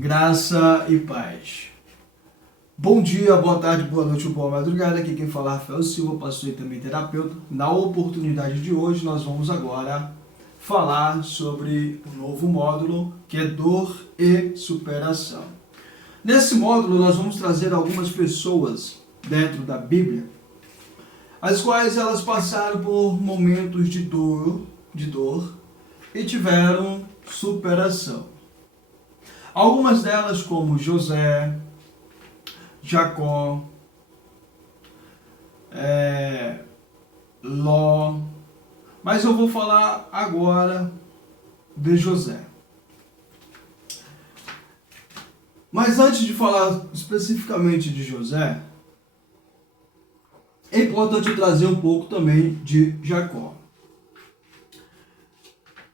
Graça e paz. Bom dia, boa tarde, boa noite ou boa madrugada. Aqui quem fala é Rafael Silva, pastor e também terapeuta. Na oportunidade de hoje, nós vamos agora falar sobre um novo módulo, que é dor e superação. Nesse módulo, nós vamos trazer algumas pessoas dentro da Bíblia, as quais elas passaram por momentos de dor e tiveram superação. Algumas delas, como José, Jacó, Ló, mas eu vou falar agora de José. Mas antes de falar especificamente de José, é importante trazer um pouco também de Jacó.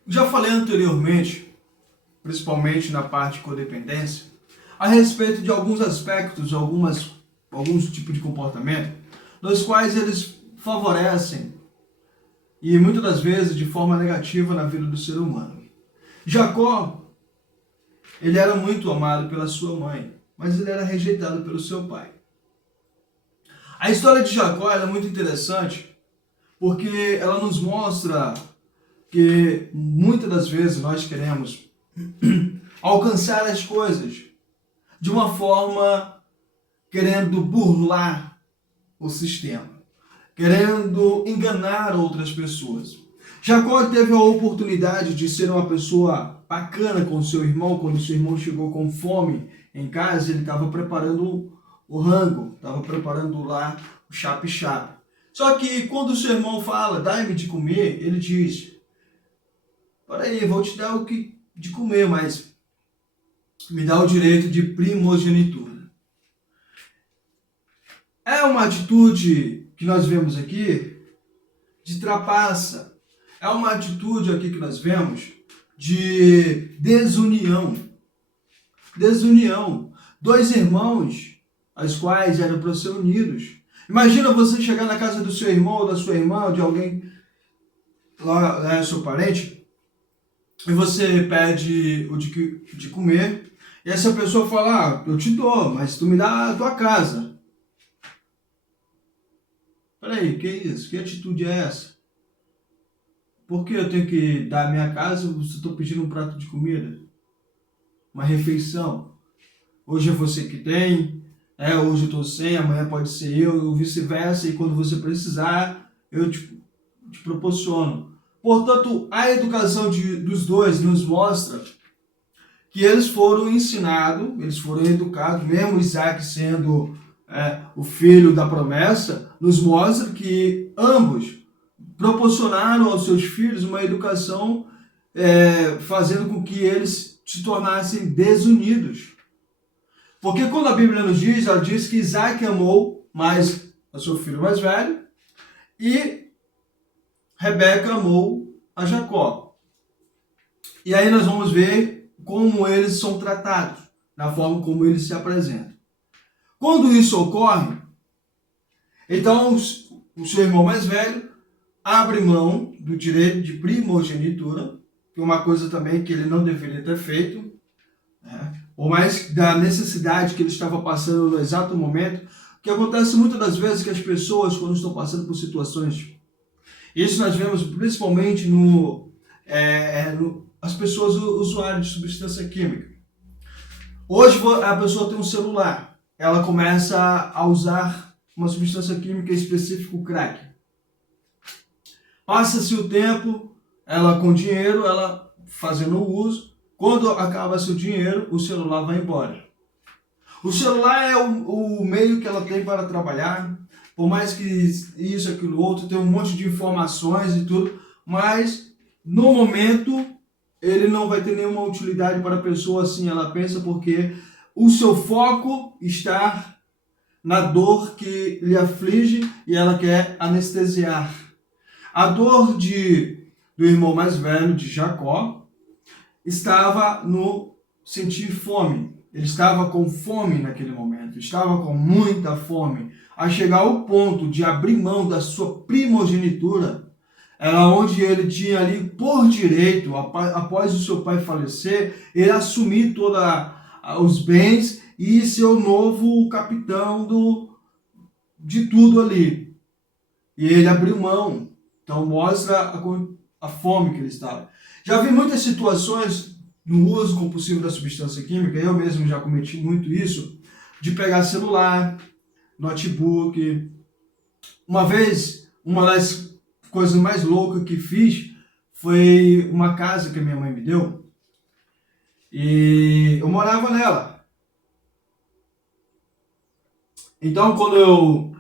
Já falei anteriormente, principalmente na parte de codependência, a respeito de alguns aspectos, alguns tipos de comportamento, nos quais eles favorecem, e muitas das vezes de forma negativa na vida do ser humano. Jacó, ele era muito amado pela sua mãe, mas ele era rejeitado pelo seu pai. A história de Jacó é muito interessante, porque ela nos mostra que muitas das vezes nós queremos alcançar as coisas de uma forma querendo burlar o sistema, querendo enganar outras pessoas. Jacó teve a oportunidade de ser uma pessoa bacana com seu irmão. Quando seu irmão chegou com fome em casa, ele estava preparando o rango, estava preparando lá o chape-chape. Só que quando o seu irmão fala, dá-me de comer, ele diz, peraí, vou te dar de comer, mas me dá o direito de primogenitura. É uma atitude que nós vemos aqui de trapaça. É uma atitude aqui que nós vemos de desunião. Desunião. Dois irmãos, as quais eram para ser unidos. Imagina você chegar na casa do seu irmão ou da sua irmã, ou de alguém lá, seu parente, e você pede o de comer, e essa pessoa fala, eu te dou, mas tu me dá a tua casa. Peraí, que isso? Que atitude é essa? Por que eu tenho que dar a minha casa se eu estou pedindo um prato de comida? Uma refeição. Hoje é você que tem, hoje eu estou sem, amanhã pode ser eu, ou vice-versa, e quando você precisar, eu te proporciono. Portanto, a educação dos dois nos mostra que eles foram ensinados, eles foram educados, mesmo Isaac sendo o filho da promessa, nos mostra que ambos proporcionaram aos seus filhos uma educação fazendo com que eles se tornassem desunidos. Porque quando a Bíblia nos diz, ela diz que Isaac amou mais o seu filho mais velho e Rebeca amou a Jacó. E aí nós vamos ver como eles são tratados, na forma como eles se apresentam. Quando isso ocorre, então o seu irmão mais velho abre mão do direito de primogenitura, que é uma coisa também que ele não deveria ter feito, ou mais da necessidade que ele estava passando no exato momento, que acontece muitas das vezes que as pessoas, quando estão passando por situações, isso nós vemos principalmente as pessoas usuárias de substância química. Hoje a pessoa tem um celular, ela começa a usar uma substância química específica, o crack. Passa-se o tempo, ela com dinheiro, ela fazendo o uso, quando acaba seu dinheiro, o celular vai embora. O celular é o meio que ela tem para trabalhar, por mais que isso, aquilo, outro, tem um monte de informações e tudo, mas no momento ele não vai ter nenhuma utilidade para a pessoa, assim ela pensa, porque o seu foco está na dor que lhe aflige e ela quer anestesiar. A dor do irmão mais velho, de Jacó, estava no sentir fome. Ele estava com fome naquele momento, estava com muita fome, a chegar ao ponto de abrir mão da sua primogenitura, onde ele tinha ali por direito, após o seu pai falecer, ele assumir toda os bens e ser o novo capitão de tudo ali. E ele abriu mão. Então mostra a fome que ele estava. Já vi muitas situações no uso compulsivo da substância química, eu mesmo já cometi muito isso, de pegar celular, notebook. Uma vez, uma das coisas mais loucas que fiz foi uma casa que a minha mãe me deu e eu morava nela. Então, quando eu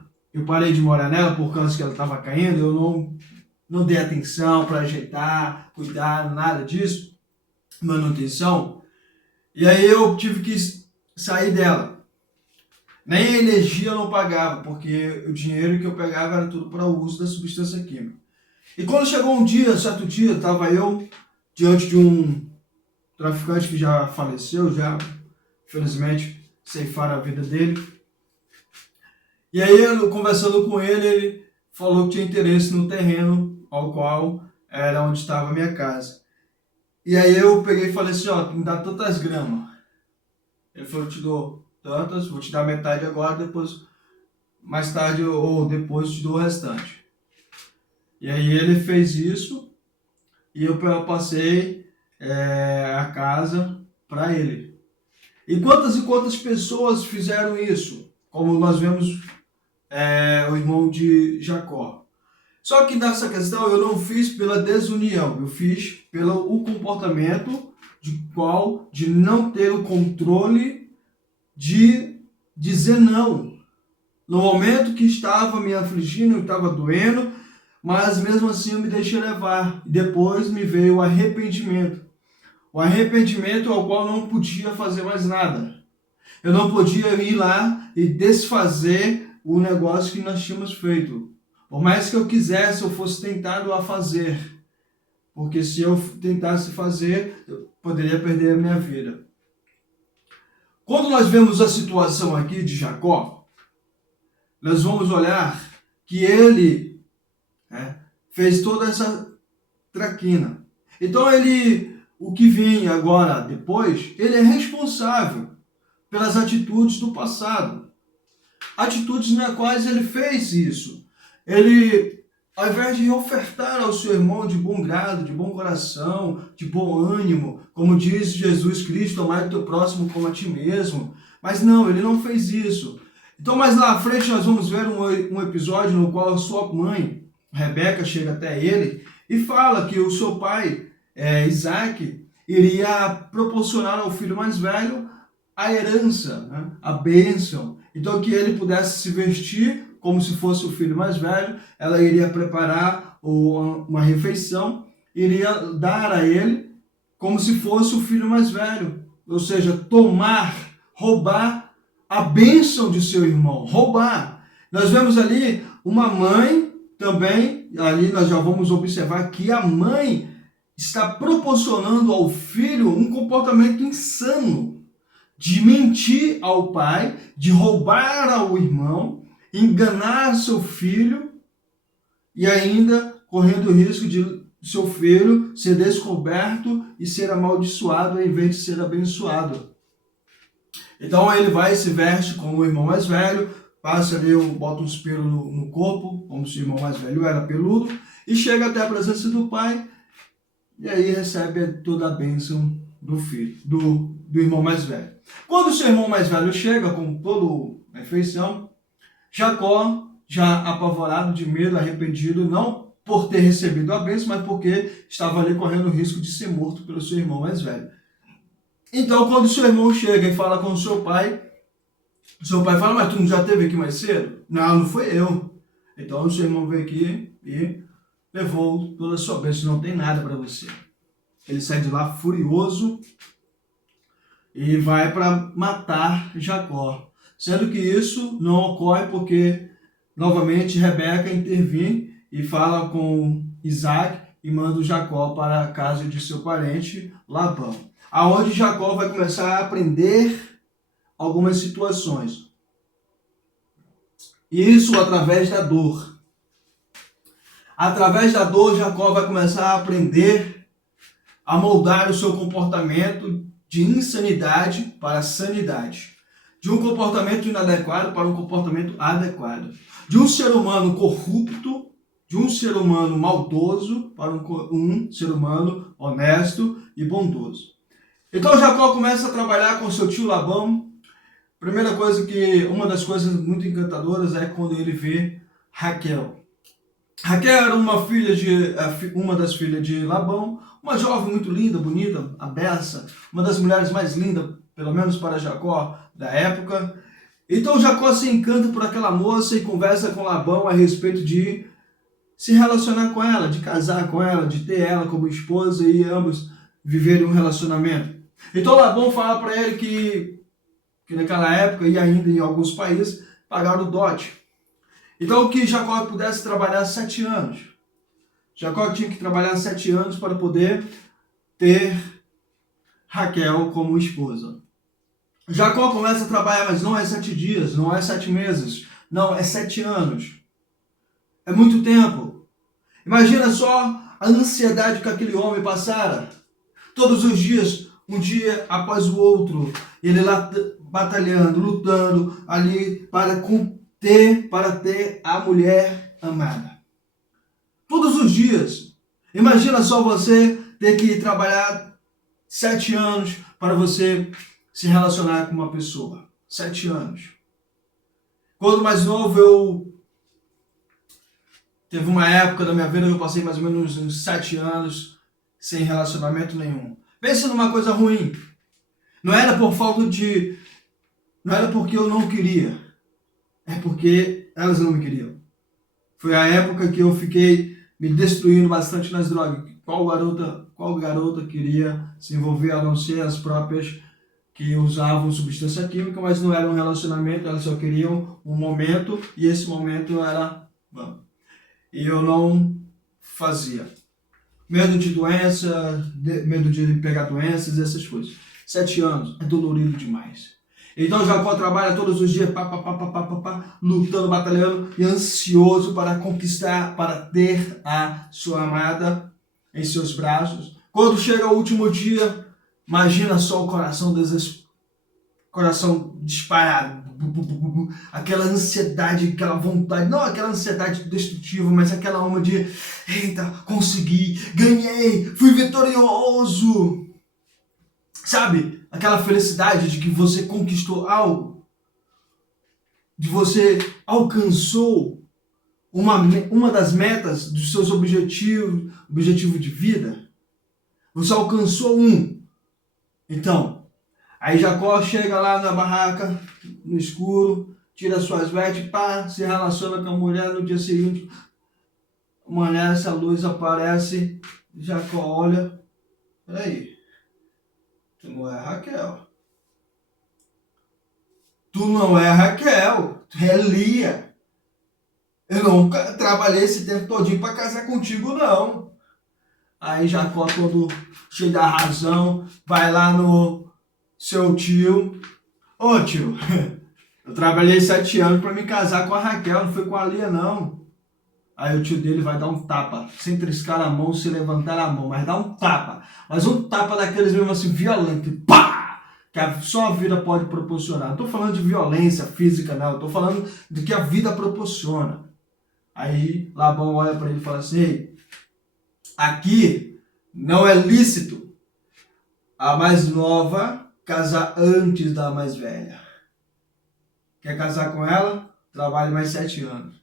parei de morar nela por causa que ela estava caindo, eu não dei atenção para ajeitar, cuidar, nada disso, manutenção. E aí eu tive que sair dela. Nem a energia eu não pagava, porque o dinheiro que eu pegava era tudo para o uso da substância química. E quando chegou um dia, certo dia, estava eu diante de um traficante que já faleceu, já, infelizmente, ceifaram a vida dele. E aí, eu, conversando com ele, ele falou que tinha interesse no terreno ao qual era onde estava a minha casa. E aí eu peguei e falei assim, ó, me dá tantas gramas. Ele falou, eu te dou tantas, vou te dar metade agora, depois, mais tarde ou depois eu te dou o restante. E aí ele fez isso e eu passei a casa para ele. E quantas pessoas fizeram isso? Como nós vemos o irmão de Jacó. Só que nessa questão eu não fiz pela desunião, eu fiz pelo comportamento de não ter o controle de dizer não. No momento que estava me afligindo, estava doendo, mas mesmo assim eu me deixei levar. E depois me veio o arrependimento. O arrependimento ao qual não podia fazer mais nada. Eu não podia ir lá e desfazer o negócio que nós tínhamos feito. Por mais que eu quisesse, eu fosse tentado a fazer. Porque se eu tentasse fazer, eu poderia perder a minha vida. Quando nós vemos a situação aqui de Jacó, nós vamos olhar que ele fez toda essa traquina. Então o que vem agora depois, ele é responsável pelas atitudes do passado. Atitudes nas quais ele fez isso. Ele, ao invés de ofertar ao seu irmão de bom grado, de bom coração, de bom ânimo, como diz Jesus Cristo, amar o teu próximo como a ti mesmo. Mas não, ele não fez isso. Então, mais lá à frente, nós vamos ver um episódio no qual a sua mãe, Rebeca, chega até ele e fala que o seu pai, Isaac, iria proporcionar ao filho mais velho a herança, a bênção. Então, que ele pudesse se vestir como se fosse o filho mais velho, ela iria preparar uma refeição, iria dar a ele como se fosse o filho mais velho. Ou seja, roubar a bênção de seu irmão, roubar. Nós vemos ali uma mãe também, ali nós já vamos observar que a mãe está proporcionando ao filho um comportamento insano, de mentir ao pai, de roubar ao irmão, enganar seu filho e ainda correndo o risco de seu filho ser descoberto e ser amaldiçoado ao invés de ser abençoado. Então ele vai e se veste como o irmão mais velho, passa ali, bota uns pelos no corpo, como se o irmão mais velho era peludo, e chega até a presença do pai, e aí recebe toda a bênção do filho, do irmão mais velho. Quando o seu irmão mais velho chega com toda a refeição, Jacó, já apavorado, de medo, arrependido, não por ter recebido a bênção, mas porque estava ali correndo o risco de ser morto pelo seu irmão mais velho. Então, quando o seu irmão chega e fala com o seu pai fala, mas tu não já esteve aqui mais cedo? Não, não foi eu. Então, o seu irmão veio aqui e levou toda a sua bênção, não tem nada para você. Ele sai de lá furioso e vai para matar Jacó. Sendo que isso não ocorre porque, novamente, Rebeca intervém e fala com Isaac e manda o Jacó para a casa de seu parente Labão, aonde Jacó vai começar a aprender algumas situações. E isso através da dor. Através da dor, Jacó vai começar a aprender a moldar o seu comportamento de insanidade para sanidade, de um comportamento inadequado para um comportamento adequado, de um ser humano corrupto, de um ser humano maldoso para um ser humano honesto e bondoso. Então Jacó começa a trabalhar com seu tio Labão. Primeira coisa uma das coisas muito encantadoras é quando ele vê Raquel. Raquel era uma das filhas de Labão, uma jovem muito linda, bonita, a beça, uma das mulheres mais lindas, pelo menos para Jacó da época. Então Jacó se encanta por aquela moça e conversa com Labão a respeito de se relacionar com ela, de casar com ela, de ter ela como esposa e ambos viverem um relacionamento. Então Labão fala para ele que naquela época e ainda em alguns países pagaram o dote. Então que Jacó pudesse trabalhar 7 anos. Jacó tinha que trabalhar 7 anos para poder ter Raquel como esposa. Jacó começa a trabalhar, mas não é 7 dias, não é 7 meses, não, é 7 anos. É muito tempo. Imagina só a ansiedade que aquele homem passara. Todos os dias, um dia após o outro, ele lá batalhando, lutando ali para ter a mulher amada. Todos os dias. Imagina só você ter que trabalhar 7 anos para você se relacionar com uma pessoa. 7 anos. Quando mais novo, teve uma época da minha vida que eu passei mais ou menos uns 7 anos sem relacionamento nenhum. Pense numa coisa ruim. Não era porque eu não queria. É porque elas não me queriam. Foi a época que eu fiquei me destruindo bastante nas drogas. Qual garota queria se envolver a não ser as próprias que usavam substância química, mas não era um relacionamento, elas só queriam um momento e esse momento era bom. E eu não fazia. Medo de doença, medo de pegar doenças, essas coisas. 7 anos, é dolorido demais. Então Jacó trabalha todos os dias, lutando, batalhando e ansioso para conquistar, para ter a sua amada em seus braços. Quando chega o último dia, imagina só o coração disparado, aquela ansiedade, aquela vontade, não aquela ansiedade destrutiva, mas aquela alma de, eita, consegui, ganhei, fui vitorioso. Sabe, aquela felicidade de que você conquistou algo, de você alcançou uma das metas dos seus objetivo de vida. Você alcançou um. Então, aí Jacó chega lá na barraca, no escuro, tira suas vestes, se relaciona com a mulher. No dia seguinte, amanhece, a luz aparece, Jacó olha, peraí, tu não é Raquel. Tu não é Raquel, tu é Lia. Eu não trabalhei esse tempo todinho para casar contigo, não. Aí Jacó, todo cheio da razão, vai lá no seu tio. Ô tio, eu trabalhei 7 anos para me casar com a Raquel, não foi com a Lia, não. Aí o tio dele vai dar um tapa, sem triscar a mão, sem levantar a mão, mas dá um tapa. Mas um tapa daqueles mesmo assim, violento, pá! Que só a vida pode proporcionar. Não estou falando de violência física, não. Estou falando de que a vida proporciona. Aí Labão olha para ele e fala assim, ei, aqui não é lícito a mais nova casar antes da mais velha. Quer casar com ela? Trabalhe mais 7 anos.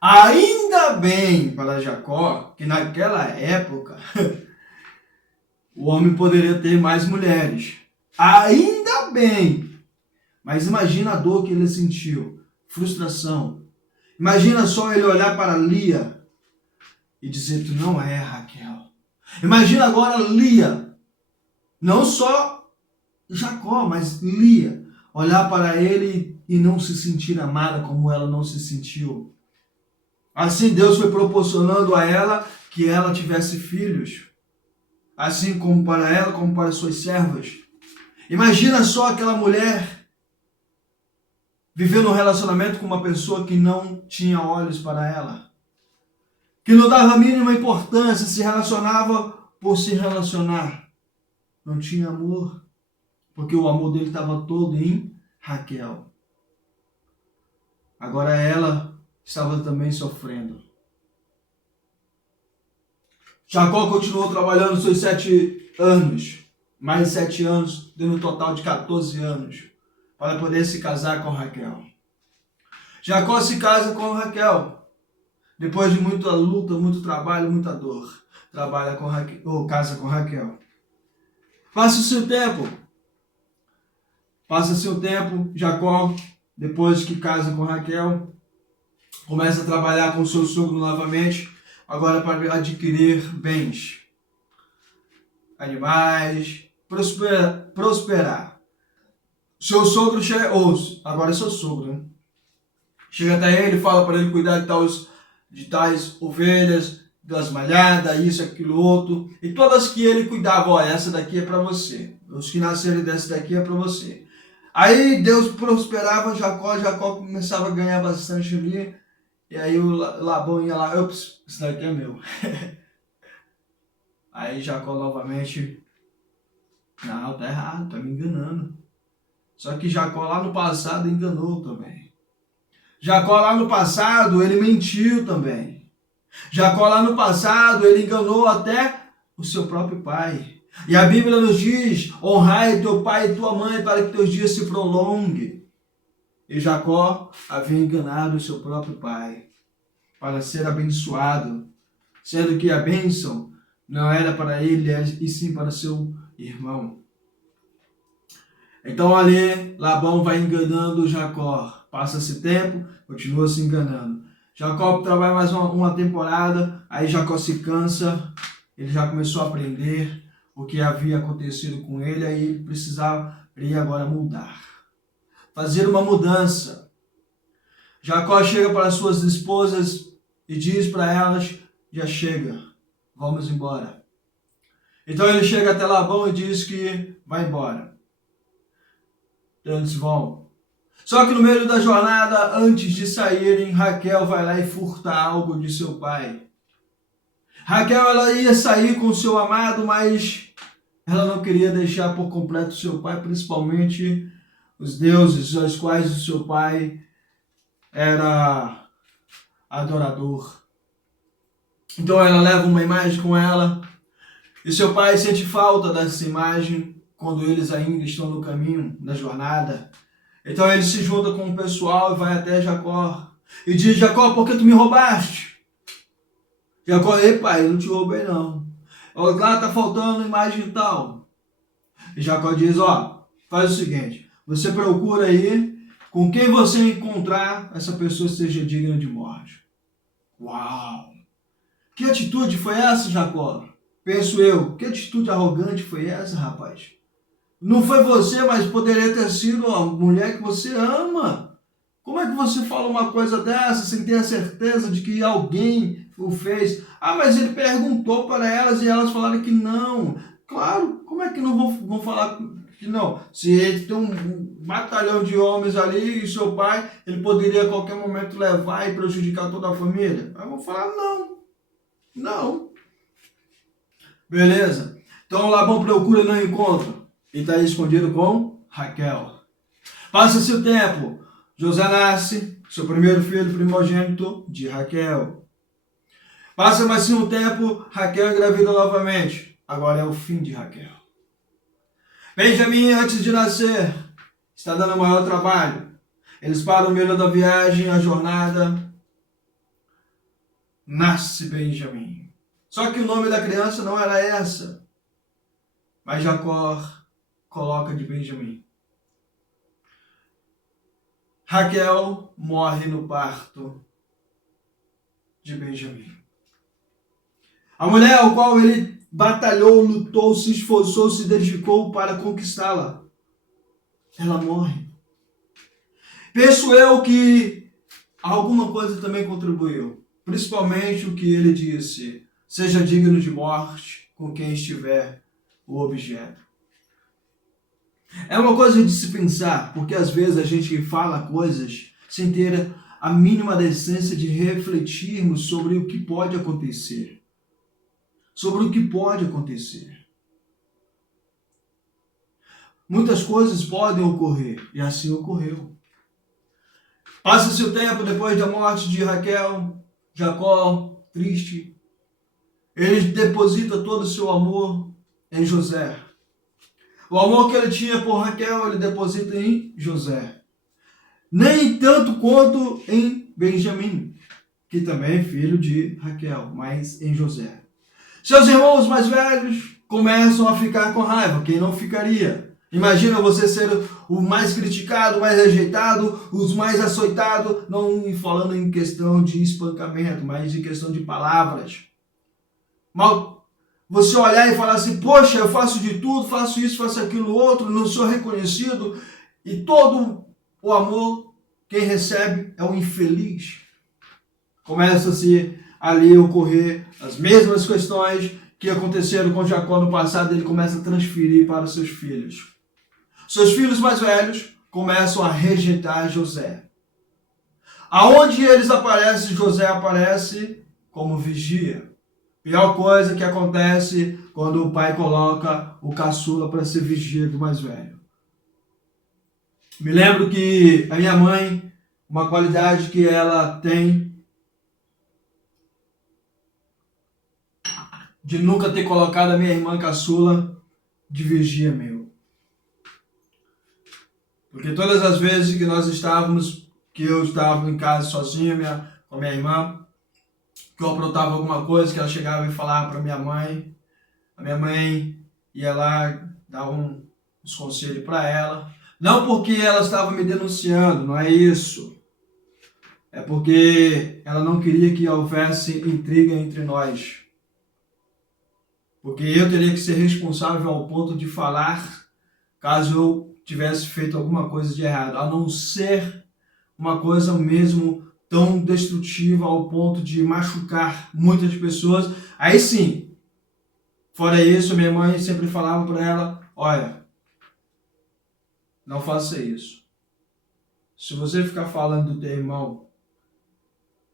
Ainda bem para Jacó que naquela época o homem poderia ter mais mulheres. Ainda bem. Mas imagina a dor que ele sentiu. Frustração. Imagina só ele olhar para Lia e dizer, tu não é Raquel. Imagina agora Lia, não só Jacó, mas Lia, olhar para ele e não se sentir amada como ela não se sentiu. Assim Deus foi proporcionando a ela que ela tivesse filhos, assim como para ela, como para suas servas. Imagina só aquela mulher vivendo um relacionamento com uma pessoa que não tinha olhos para ela, que não dava a mínima importância, se relacionava por se relacionar, não tinha amor. porque o amor dele estava todo em Raquel. Agora ela estava também sofrendo. Jacó continuou trabalhando seus 7 anos, mais 7 anos, dando um total de 14 anos, para poder se casar com Raquel. Jacó se casa com Raquel. Depois de muita luta, muito trabalho, muita dor, trabalha com Raquel, ou casa com Raquel. Passa-se o tempo, Jacó, depois que casa com Raquel, começa a trabalhar com seu sogro novamente, agora para adquirir bens, animais, prosperar. Seu sogro chega, ou agora é seu sogro, né? Chega até ele, fala para ele cuidar de tais ovelhas, das malhadas, isso, aquilo, outro. E todas que ele cuidava, ó, essa daqui é para você. Os que nascerem dessa daqui é para você. Aí Deus prosperava Jacó começava a ganhar bastante ali. E aí o Labão ia lá, ops, isso daqui é meu. Aí Jacó novamente, não, tá errado, tá me enganando. Só que Jacó lá no passado enganou também. Jacó lá no passado, ele mentiu também. Jacó lá no passado, ele enganou até o seu próprio pai. E a Bíblia nos diz, honrai teu pai e tua mãe para que teus dias se prolonguem. E Jacó havia enganado o seu próprio pai para ser abençoado, sendo que a bênção não era para ele, e sim para seu irmão. Então ali, Labão vai enganando Jacó. Passa-se tempo, continua se enganando. Jacó trabalha mais uma temporada, aí Jacó se cansa, ele já começou a aprender o que havia acontecido com ele, aí ele precisaria agora mudar. Fazer uma mudança. Jacó chega para suas esposas e diz para elas, já chega, vamos embora. Então ele chega até Labão e diz que vai embora. Então eles vão. Só que no meio da jornada, antes de saírem, Raquel vai lá e furta algo de seu pai. Raquel, ela ia sair com o seu amado, mas ela não queria deixar por completo seu pai, principalmente os deuses aos quais o seu pai era adorador. Então ela leva uma imagem com ela, e seu pai sente falta dessa imagem quando eles ainda estão no caminho da jornada. Então ele se junta com o pessoal e vai até Jacó. E diz, Jacó, por que tu me roubaste? Jacó, ei pai, eu não te roubei não. Lá tá faltando imagem e tal. E Jacó diz, ó, faz o seguinte, você procura aí, com quem você encontrar, essa pessoa seja digna de morte. Uau! Que atitude foi essa, Jacó? Penso eu, que atitude arrogante foi essa, rapaz? Não foi você, mas poderia ter sido a mulher que você ama. Como é que você fala uma coisa dessa sem ter a certeza de que alguém o fez? Ah, mas ele perguntou para elas e elas falaram que não. Claro, como é que não vão falar que não? Se ele tem um batalhão de homens ali e seu pai, ele poderia a qualquer momento levar e prejudicar toda a família? Aí vão falar não. Não. Beleza. Então Labão procura e não encontra. E está escondido com Raquel. Passa-se o tempo. José nasce, seu primeiro filho primogênito de Raquel. Passa mais um tempo, Raquel engravida novamente. Agora é o fim de Raquel. Benjamim, antes de nascer, está dando o maior trabalho. Eles param no meio da viagem, a jornada. Nasce Benjamim. Só que o nome da criança não era essa. Mas Jacó coloca de Benjamim. Raquel morre no parto de Benjamim. A mulher ao qual ele batalhou, lutou, se esforçou, se dedicou para conquistá-la, ela morre. Penso eu que alguma coisa também contribuiu, principalmente o que ele disse, seja digno de morte com quem estiver o objeto. É uma coisa de se pensar, porque às vezes a gente fala coisas sem ter a mínima decência de refletirmos sobre o que pode acontecer. Sobre o que pode acontecer. muitas coisas podem ocorrer, e assim ocorreu. Passa-se o tempo depois da morte de Raquel, Jacó, triste, ele deposita todo o seu amor em José. O amor que ele tinha por Raquel, ele deposita em José. Nem tanto quanto em Benjamim, que também é filho de Raquel, mas em José. Seus irmãos mais velhos começam a ficar com raiva. Quem não ficaria? Imagina você ser o mais criticado, o mais rejeitado, os mais açoitados, não falando em questão de espancamento, mas em questão de palavras. Mal você olhar e falar assim, poxa, eu faço de tudo, faço isso, faço aquilo outro, não sou reconhecido, e todo o amor, quem recebe é o infeliz. Começa-se ali a ocorrer as mesmas questões que aconteceram com Jacó no passado, ele começa a transferir para os seus filhos. Seus filhos mais velhos começam a rejeitar José. Aonde eles aparecem, José aparece como vigia. Pior coisa que acontece quando o pai coloca o caçula para ser vigia do mais velho. Me lembro que a minha mãe, uma qualidade que ela tem de nunca ter colocado a minha irmã caçula de vigia meu. Porque todas as vezes que eu estava em casa sozinho com a minha irmã, que eu aprontava alguma coisa, que ela chegava e falava para minha mãe, a minha mãe ia lá, dava uns conselhos para ela. Não porque ela estava me denunciando, não é isso. É porque ela não queria que houvesse intriga entre nós. Porque eu teria que ser responsável ao ponto de falar caso eu tivesse feito alguma coisa de errado, a não ser uma coisa mesmo tão destrutiva ao ponto de machucar muitas pessoas. Aí sim, fora isso, minha mãe sempre falava para ela, olha, não faça isso. Se você ficar falando do teu irmão,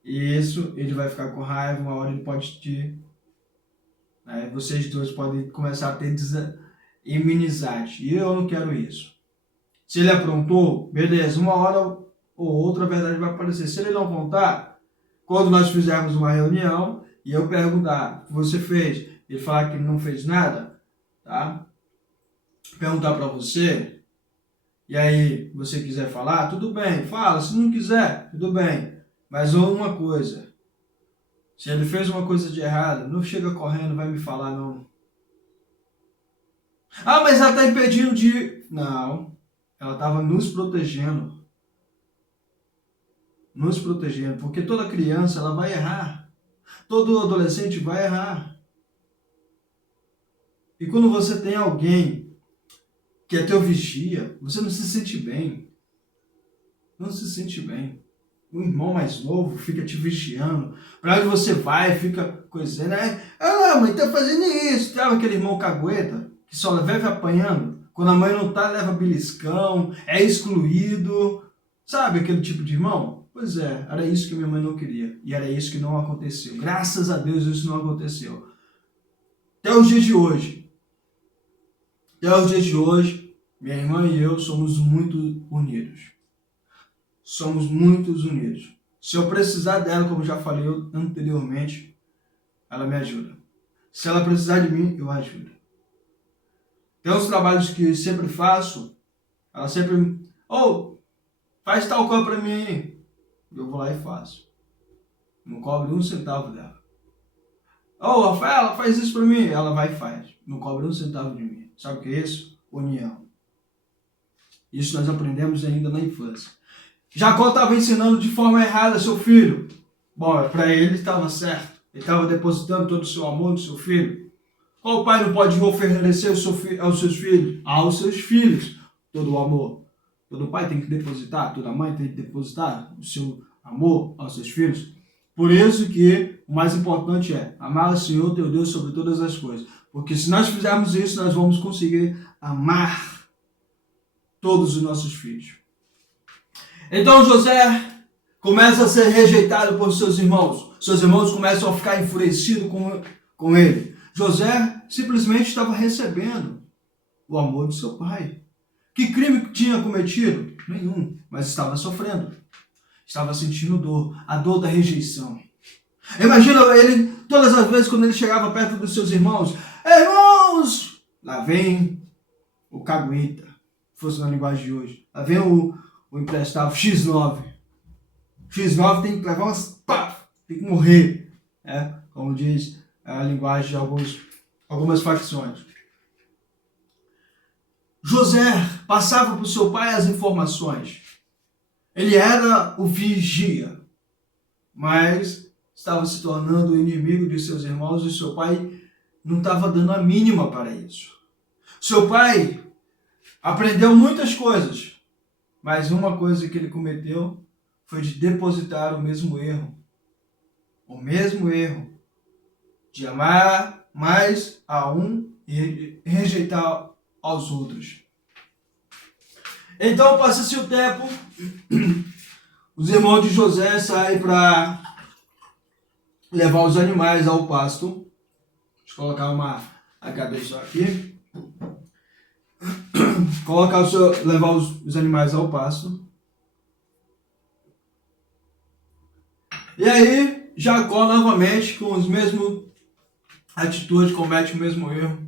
ele vai ficar com raiva, uma hora ele pode te... Aí vocês dois podem começar a ter inimizade. E eu não quero isso. Se ele aprontou, beleza, uma hora ou outra a verdade vai aparecer. Se ele não contar, quando nós fizermos uma reunião e eu perguntar o que você fez, ele falar que ele não fez nada, tá? Perguntar para você, e aí você quiser falar, tudo bem, fala. Se não quiser, tudo bem. Mas uma coisa, se ele fez uma coisa de errado, não chega correndo, vai me falar não. Ah, mas ela está impedindo de... Não, ela estava nos protegendo. Nos protegendo, porque toda criança ela vai errar. Todo adolescente vai errar. E quando você tem alguém que é teu vigia, você não se sente bem. Não se sente bem. O irmão mais novo fica te vigiando. Para onde você vai, fica coisando. Ah, mãe, tá fazendo isso. Sabe aquele irmão cagueta que só vive apanhando? Quando a mãe não tá, leva beliscão, é excluído. Sabe aquele tipo de irmão? Pois é, era isso que minha mãe não queria. E era isso que não aconteceu. Graças a Deus isso não aconteceu. Até os dias de hoje. Até os dias de hoje, minha irmã e eu somos muito unidos. Somos muito unidos. Se eu precisar dela, como já falei anteriormente, ela me ajuda. Se ela precisar de mim, eu ajudo. Tem uns trabalhos que sempre faço, ela sempre... faz tal coisa pra mim. Eu vou lá e faço. Não cobro um centavo dela. Rafaela, faz isso pra mim. Ela vai e faz. Não cobra um centavo de mim. Sabe o que é isso? União. Isso nós aprendemos ainda na infância. Jacó estava ensinando de forma errada seu filho. Bom, para ele estava certo. Ele estava depositando todo o seu amor no seu filho. Qual pai não pode oferecer aos seus filhos? Aos seus filhos todo o amor. Todo pai tem que depositar, toda mãe tem que depositar o seu amor aos seus filhos. Por isso que o mais importante é amar o Senhor teu Deus sobre todas as coisas. Porque se nós fizermos isso, nós vamos conseguir amar todos os nossos filhos. Então José começa a ser rejeitado por seus irmãos. Seus irmãos começam a ficar enfurecidos com ele. José simplesmente estava recebendo o amor do seu pai. Que crime tinha cometido? Nenhum, mas estava sofrendo. Estava sentindo dor, a dor da rejeição. Imagina ele, todas as vezes quando ele chegava perto dos seus irmãos, irmãos, lá vem o cagueta, se fosse na linguagem de hoje. Lá vem o imprestável X9. X9 tem que levar umas pá, tem que morrer, como diz a linguagem de algumas facções. José passava para o seu pai as informações. Ele era o vigia, mas estava se tornando o inimigo de seus irmãos e seu pai não estava dando a mínima para isso. Seu pai aprendeu muitas coisas, mas uma coisa que ele cometeu foi de depositar o mesmo erro de amar mais a um e rejeitar aos outros. Então passa-se o tempo, os irmãos de José saem para levar os animais ao pasto. Deixa eu colocar a cabeça aqui. Levar os animais ao pasto. E aí, Jacó novamente, com os mesmos atitudes, comete o mesmo erro.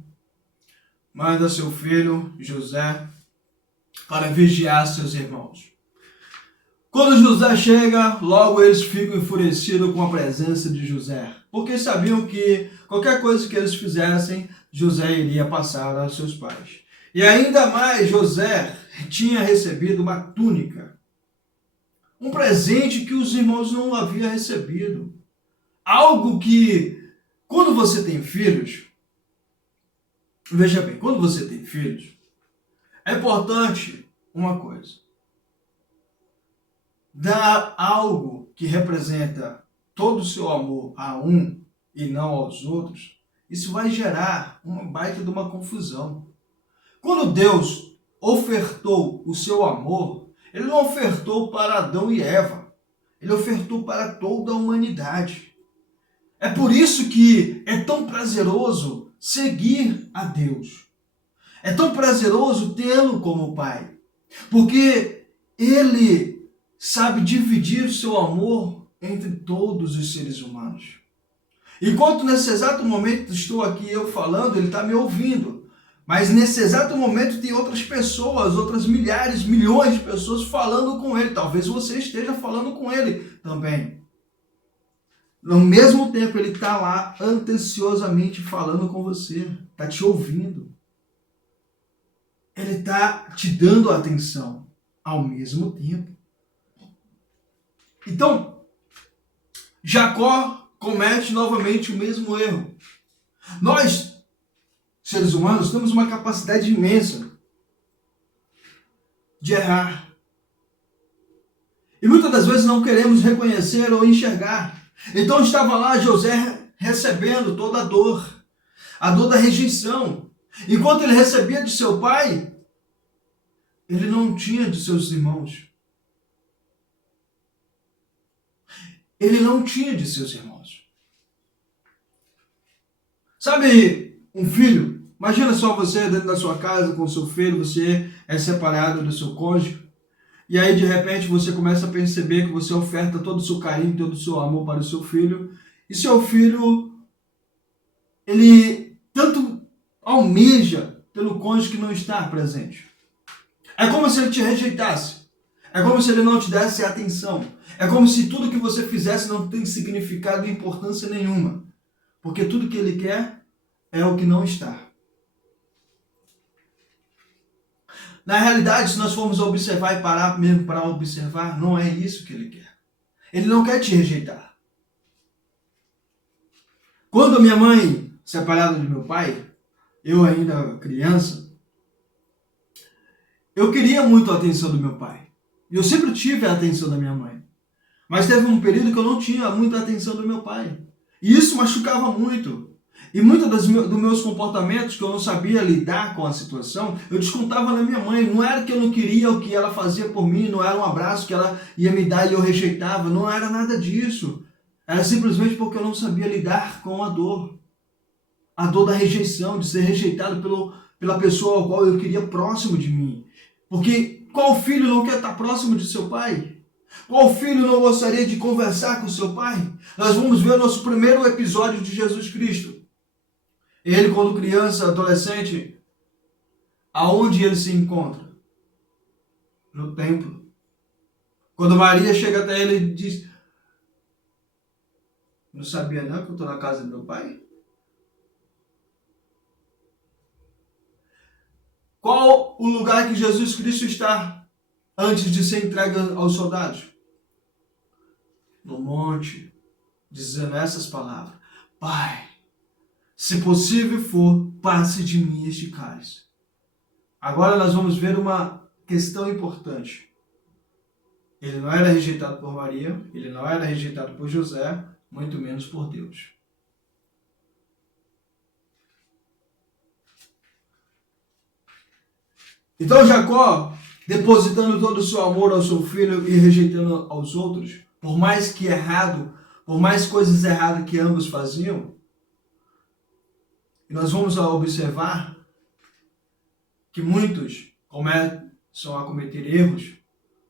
Manda seu filho, José, para vigiar seus irmãos. Quando José chega, logo eles ficam enfurecidos com a presença de José, porque sabiam que qualquer coisa que eles fizessem, José iria passar aos seus pais. E ainda mais, José tinha recebido uma túnica, um presente que os irmãos não haviam recebido. Algo que, quando você tem filhos, veja bem, quando você tem filhos, é importante uma coisa: dar algo que representa todo o seu amor a um e não aos outros. Isso vai gerar uma baita de uma confusão. Quando Deus ofertou o seu amor, Ele não ofertou para Adão e Eva, Ele ofertou para toda a humanidade. É por isso que é tão prazeroso seguir a Deus. É tão prazeroso tê-lo como Pai, porque Ele sabe dividir o seu amor entre todos os seres humanos. Enquanto nesse exato momento estou aqui eu falando, Ele está me ouvindo. Mas nesse exato momento tem outras pessoas, outras milhares, milhões de pessoas falando com Ele. Talvez você esteja falando com Ele também. No mesmo tempo, Ele está lá atenciosamente falando com você. Está te ouvindo. Ele está te dando atenção ao mesmo tempo. Então, Jacó comete novamente o mesmo erro. Nós, seres humanos, temos uma capacidade imensa de errar. E muitas das vezes não queremos reconhecer ou enxergar. Então estava lá José recebendo toda a dor da rejeição. Enquanto ele recebia de seu pai, ele não tinha de seus irmãos. Ele não tinha de seus irmãos. Sabe, um filho, imagina só você dentro da sua casa com seu filho, você é separado do seu cônjuge, e aí de repente você começa a perceber que você oferta todo o seu carinho, todo o seu amor para o seu filho, e seu filho, ele tanto almeja pelo cônjuge que não está presente. É como se ele te rejeitasse. É como se ele não te desse atenção. É como se tudo que você fizesse não tem significado e importância nenhuma. Porque tudo que ele quer é o que não está. Na realidade, se nós formos observar e parar mesmo para observar, não é isso que ele quer. Ele não quer te rejeitar. Quando a minha mãe, separada de meu pai, eu ainda criança, eu queria muito a atenção do meu pai. E eu sempre tive a atenção da minha mãe. Mas teve um período que eu não tinha muita atenção do meu pai. E isso machucava muito. E muitos dos meus comportamentos que eu não sabia lidar com a situação, eu descontava na minha mãe. Não era que eu não queria o que ela fazia por mim, não era um abraço que ela ia me dar e eu rejeitava. Não era nada disso. Era simplesmente porque eu não sabia lidar com a dor. A dor da rejeição, de ser rejeitado pela pessoa ao qual eu queria próximo de mim. Porque qual filho não quer estar próximo de seu pai? Qual filho não gostaria de conversar com seu pai? Nós vamos ver o nosso primeiro episódio de Jesus Cristo. Ele, quando criança, adolescente, aonde ele se encontra? No templo. Quando Maria chega até ele e diz: não sabia não que eu estou na casa do meu pai? Qual o lugar que Jesus Cristo está antes de ser entregue aos soldados? No monte, dizendo essas palavras: Pai, se possível for, passe de mim este cálice. Agora nós vamos ver uma questão importante. Ele não era rejeitado por Maria, ele não era rejeitado por José, muito menos por Deus. Então Jacó, depositando todo o seu amor ao seu filho e rejeitando aos outros, por mais que errado, por mais coisas erradas que ambos faziam, e nós vamos observar que muitos começam a cometer erros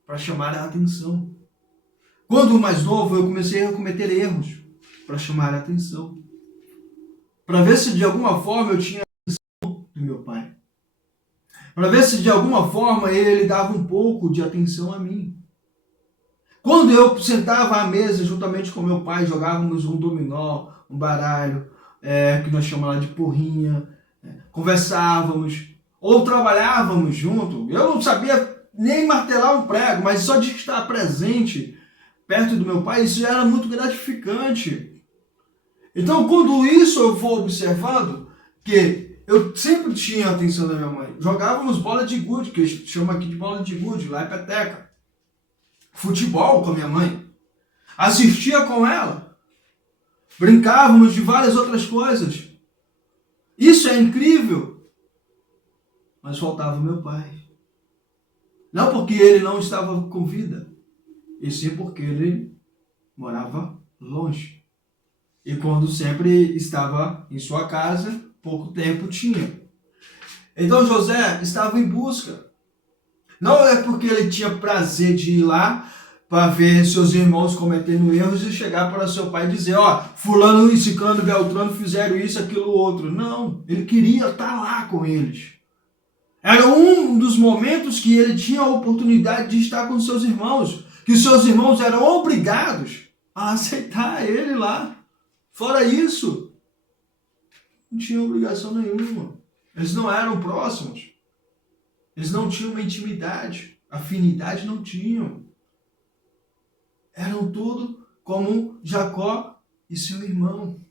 para chamar a atenção. Quando mais novo, eu comecei a cometer erros para chamar a atenção, para ver se de alguma forma eu tinha a atenção do meu pai, para ver se de alguma forma ele dava um pouco de atenção a mim. Quando eu sentava à mesa juntamente com meu pai, jogávamos um dominó, um baralho, que nós chamávamos de porrinha, conversávamos, ou trabalhávamos junto. Eu não sabia nem martelar um prego, mas só de estar presente perto do meu pai, isso era muito gratificante. Então, quando isso eu vou observando, que eu sempre tinha a atenção da minha mãe. Jogávamos bola de gude, que chama aqui de bola de gude, lá é peteca. Futebol com a minha mãe. Assistia com ela. Brincávamos de várias outras coisas. Isso é incrível. Mas faltava o meu pai. Não porque ele não estava com vida, e sim porque ele morava longe. E quando sempre estava em sua casa, pouco tempo tinha. Então José estava em busca. Não é porque ele tinha prazer de ir lá para ver seus irmãos cometendo erros e chegar para seu pai e dizer: ó, fulano e ciclano, beltrano fizeram isso, aquilo, outro. Não, ele queria estar lá com eles. Era um dos momentos que ele tinha a oportunidade de estar com seus irmãos, que seus irmãos eram obrigados a aceitar ele lá. Fora isso, não tinha obrigação nenhuma. Eles não eram próximos. Eles não tinham uma intimidade. Afinidade não tinham. Eram tudo como Jacó e seu irmão.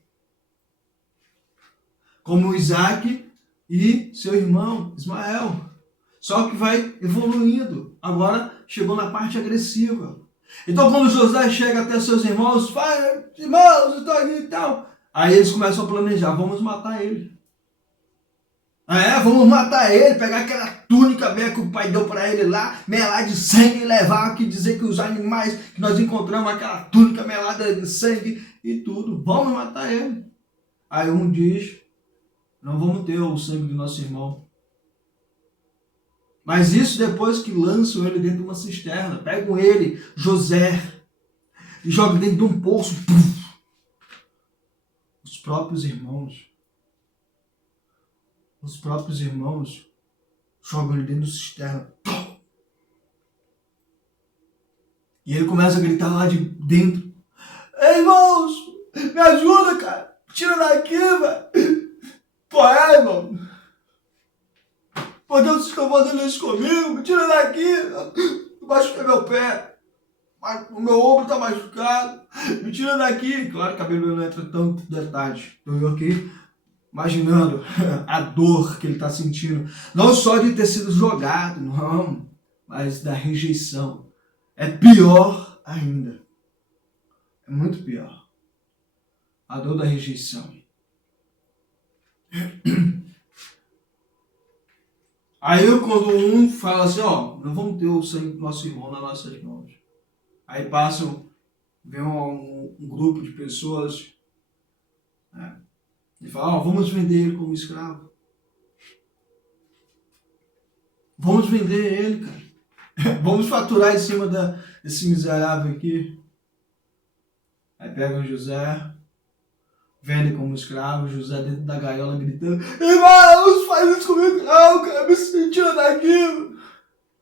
Como Isaac e seu irmão Ismael. Só que vai evoluindo. Agora chegou na parte agressiva. Então quando José chega até seus irmãos, fala: irmãos, estou aqui e tal. Aí eles começam a planejar: vamos matar ele. Vamos matar ele, pegar aquela túnica velha que o pai deu para ele lá, melar de sangue e levar, que dizer que os animais que nós encontramos, aquela túnica melada de sangue e tudo, vamos matar ele. Aí um diz: não vamos ter o sangue do nosso irmão. Mas isso depois que lançam ele dentro de uma cisterna, pegam ele, José, e jogam dentro de um poço. Os próprios irmãos jogam ele dentro da cisterna. E ele começa a gritar lá de dentro: ei, irmãos, me ajuda, cara, tira daqui, velho. Pô, irmão, por que vocês estão fazendo isso comigo? Me tira daqui, eu machuquei meu pé, o meu ombro tá machucado, me tira daqui. Claro que a Bíblia não entra tanto detalhes. Eu aqui imaginando a dor que ele está sentindo, não só de ter sido jogado, não, mas da rejeição. É pior ainda. É muito pior. A dor da rejeição. Aí quando um fala assim: ó, não vamos ter o sangue do nosso irmão nas nossas mãos. Aí vem um grupo de pessoas, e fala: ó, vamos vender ele como escravo. Vamos vender ele, cara. Vamos faturar em cima desse miserável aqui. Aí pegam José, vendem como escravo, José dentro da gaiola gritando: irmãos, faz isso comigo, não, cara, me sentindo daquilo.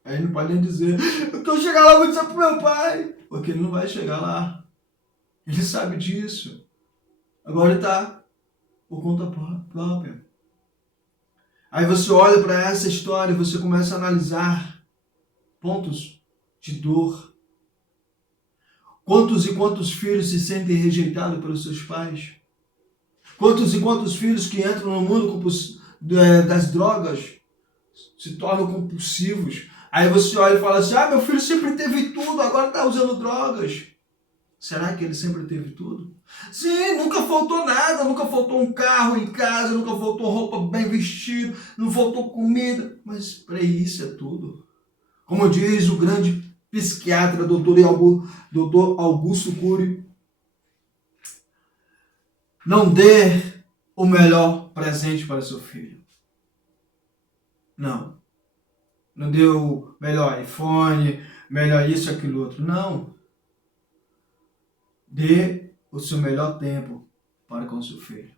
Aí ele não pode nem dizer: eu tô chegando lá, vou dizer pro meu pai. Porque ele não vai chegar lá. Ele sabe disso. Agora ele tá por conta própria. Aí você olha para essa história e você começa a analisar pontos de dor. Quantos e quantos filhos se sentem rejeitados pelos seus pais? Quantos e quantos filhos que entram no mundo das drogas se tornam compulsivos? Aí você olha e fala assim: meu filho sempre teve tudo, agora está usando drogas. Será que ele sempre teve tudo? Sim, nunca faltou nada, nunca faltou um carro em casa, nunca faltou roupa bem vestida, não faltou comida. Mas para isso é tudo. Como diz o grande psiquiatra, doutor Augusto Cury, não dê o melhor presente para seu filho. Não. Não dê o melhor iPhone, melhor isso, aquilo outro. Não. Dê o seu melhor tempo para com seu filho.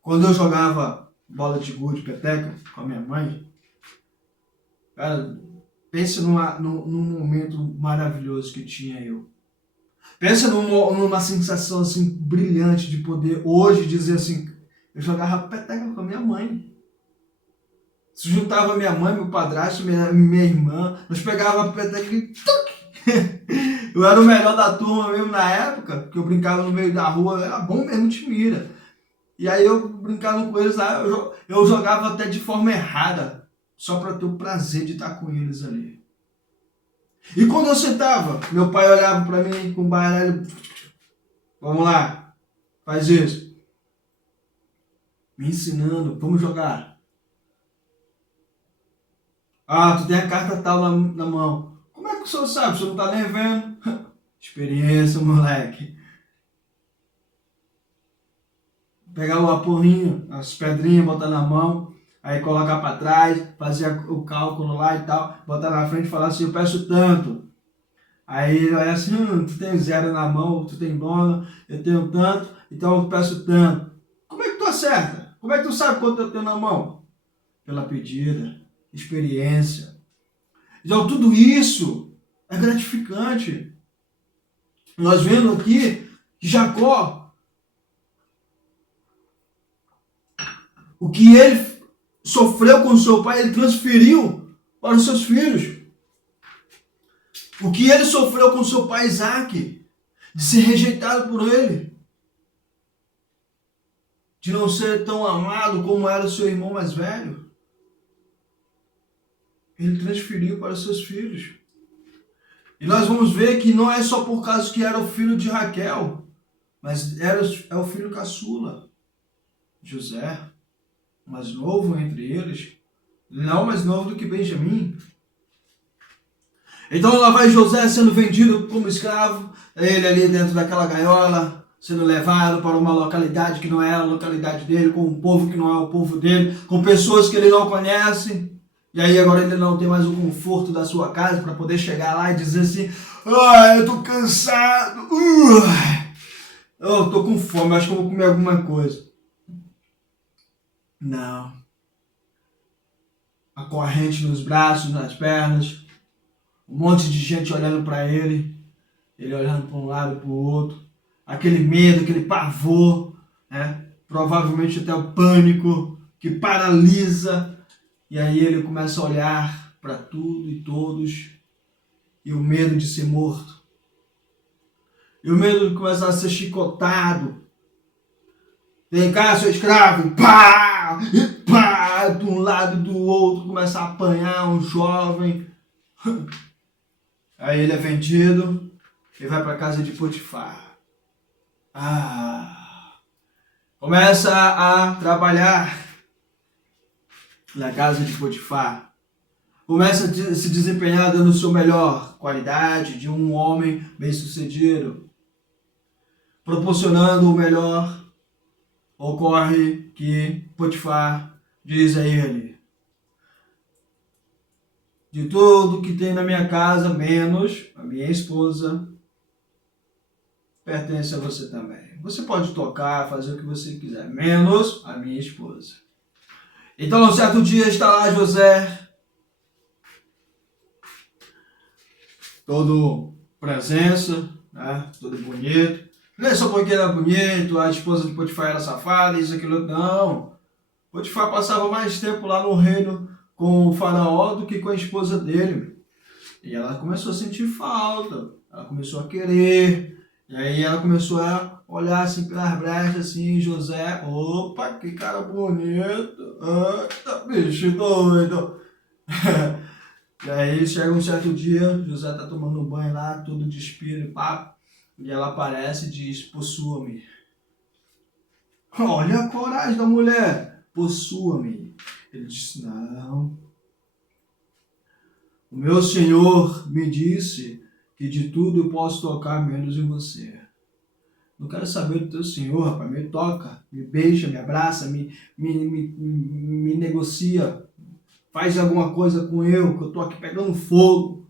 Quando eu jogava bola de gude, peteca, com a minha mãe, cara, pense num momento maravilhoso que tinha eu. Pensa numa sensação assim brilhante de poder hoje dizer assim: eu jogava peteca com a minha mãe. Se juntava minha mãe, meu padrasto, minha irmã, nós pegava a peteca e eu era o melhor da turma mesmo na época, porque eu brincava no meio da rua, era bom mesmo de mira. E aí eu brincava com eles lá, eu jogava até de forma errada, só para ter o prazer de estar com eles ali. E quando eu sentava, meu pai olhava para mim com o baralho: vamos lá, faz isso. Me ensinando, vamos jogar. Tu tem a carta tal na mão. Como é que o senhor sabe? O senhor não tá nem vendo? Experiência, moleque. Pegar o porrinho, as pedrinhas, botar na mão, aí colocar para trás, fazer o cálculo lá e tal, botar na frente e falar assim: eu peço tanto. Aí ele olha assim: tu tem 0 na mão, tu tem dono, eu tenho tanto, então eu peço tanto. Como é que tu acerta? Como é que tu sabe quanto eu tenho na mão? Pela pedida, experiência. Então tudo isso é gratificante. Nós vemos aqui que Jacó, o que ele sofreu com seu pai, ele transferiu para os seus filhos. O que ele sofreu com seu pai Isaac, de ser rejeitado por ele, de não ser tão amado como era o seu irmão mais velho, ele transferiu para os seus filhos. E nós vamos ver que não é só por causa que era o filho de Raquel, mas é o filho caçula, José, mais novo entre eles, não mais novo do que Benjamim. Então lá vai José sendo vendido como escravo, ele ali dentro daquela gaiola, sendo levado para uma localidade que não é a localidade dele, com um povo que não é o povo dele, com pessoas que ele não conhece. E aí agora ele não tem mais o conforto da sua casa para poder chegar lá e dizer assim: eu tô cansado, eu tô com fome, acho que eu vou comer alguma coisa. Não. A corrente nos braços, nas pernas, um monte de gente olhando para ele olhando para um lado e para o outro, aquele medo, aquele pavor, né? Provavelmente até o pânico que paralisa. E aí ele começa a olhar para tudo e todos, e o medo de ser morto, e o medo de começar a ser chicotado. Vem cá, seu escravo, pá, e pá, de um lado e do outro, começa a apanhar um jovem. Aí ele é vendido e vai para a casa de Potifar. Começa a trabalhar na casa de Potifar. Começa a se desempenhar dando sua melhor qualidade de um homem bem-sucedido. Proporcionando o melhor, ocorre que Potifar diz a ele: de tudo que tem na minha casa, menos a minha esposa, pertence a você também. Você pode tocar, fazer o que você quiser, menos a minha esposa. Então, um certo dia está lá José, todo presença, né? Todo bonito. Não é só porque ele era bonito, a esposa de Potifar era safada, isso, aquilo, não. Potifar passava mais tempo lá no reino com o faraó do que com a esposa dele. E ela começou a sentir falta, ela começou a querer, e aí ela começou a olhar assim pelas brechas, assim, José, opa, que cara bonito, eita, bicho doido. E aí chega um certo dia, José tá tomando um banho lá, todo despido e papo, e ela aparece e diz: possua-me. Olha a coragem da mulher, possua-me. Ele disse: não. O meu Senhor me disse que de tudo eu posso tocar menos em você. Não quero saber do teu Senhor, rapaz. Me toca, me beija, me abraça, me negocia. Faz alguma coisa com eu, que eu tô aqui pegando fogo.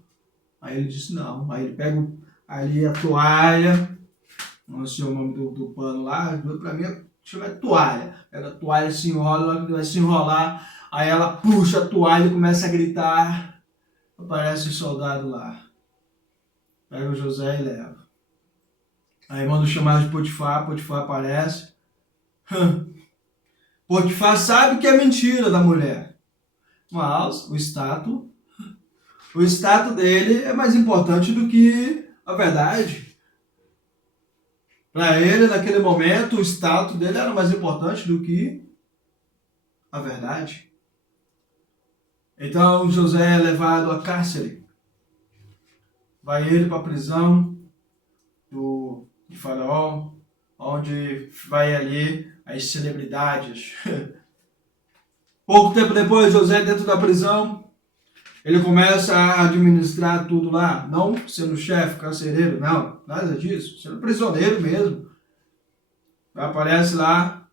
Aí ele disse não. Aí ele pega ali a toalha, não sei o nome do pano lá, pra mim chama toalha. Pega a toalha, se enrola, vai se enrolar. Aí ela puxa a toalha e começa a gritar. Aparece o soldado lá. Pega o José e leva. Aí manda chamar de Potifar, Potifar aparece. Potifar sabe que é mentira da mulher. Mas o status dele é mais importante do que a verdade. Para ele, naquele momento, o status dele era mais importante do que a verdade. Então José é levado a cárcere. Vai ele para a prisão de Faraó, onde vai ali as celebridades. Pouco tempo depois, José dentro da prisão, ele começa a administrar tudo lá, não sendo chefe, carcereiro, não, nada disso, sendo prisioneiro mesmo. Aparece lá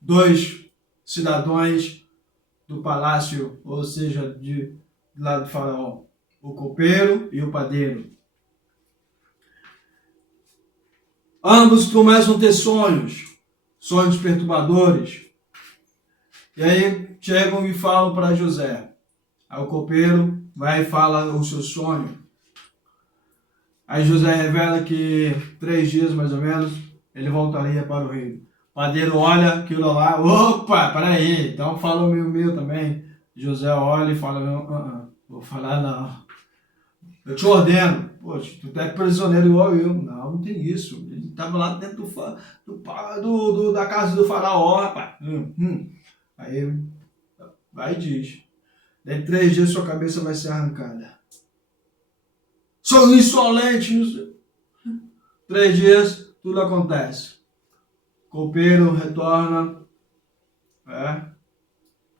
2 cidadãos do palácio, ou seja, de lá do Faraó, o copeiro e o padeiro. Ambos começam a ter sonhos perturbadores. E aí chegam e falam para José. Aí o copeiro vai e fala o seu sonho. Aí José revela que 3 dias mais ou menos ele voltaria para o reino. O padeiro olha aquilo lá, opa, peraí, então fala o meu também. José olha e fala, não, vou falar não. Eu te ordeno. Poxa, tu é prisioneiro igual eu. Não tem isso. Ele estava lá dentro da casa do faraó, rapaz. Aí vai e diz. Dentro de 3 dias sua cabeça vai ser arrancada. Sou insolente. 3 dias, tudo acontece. Copeiro retorna.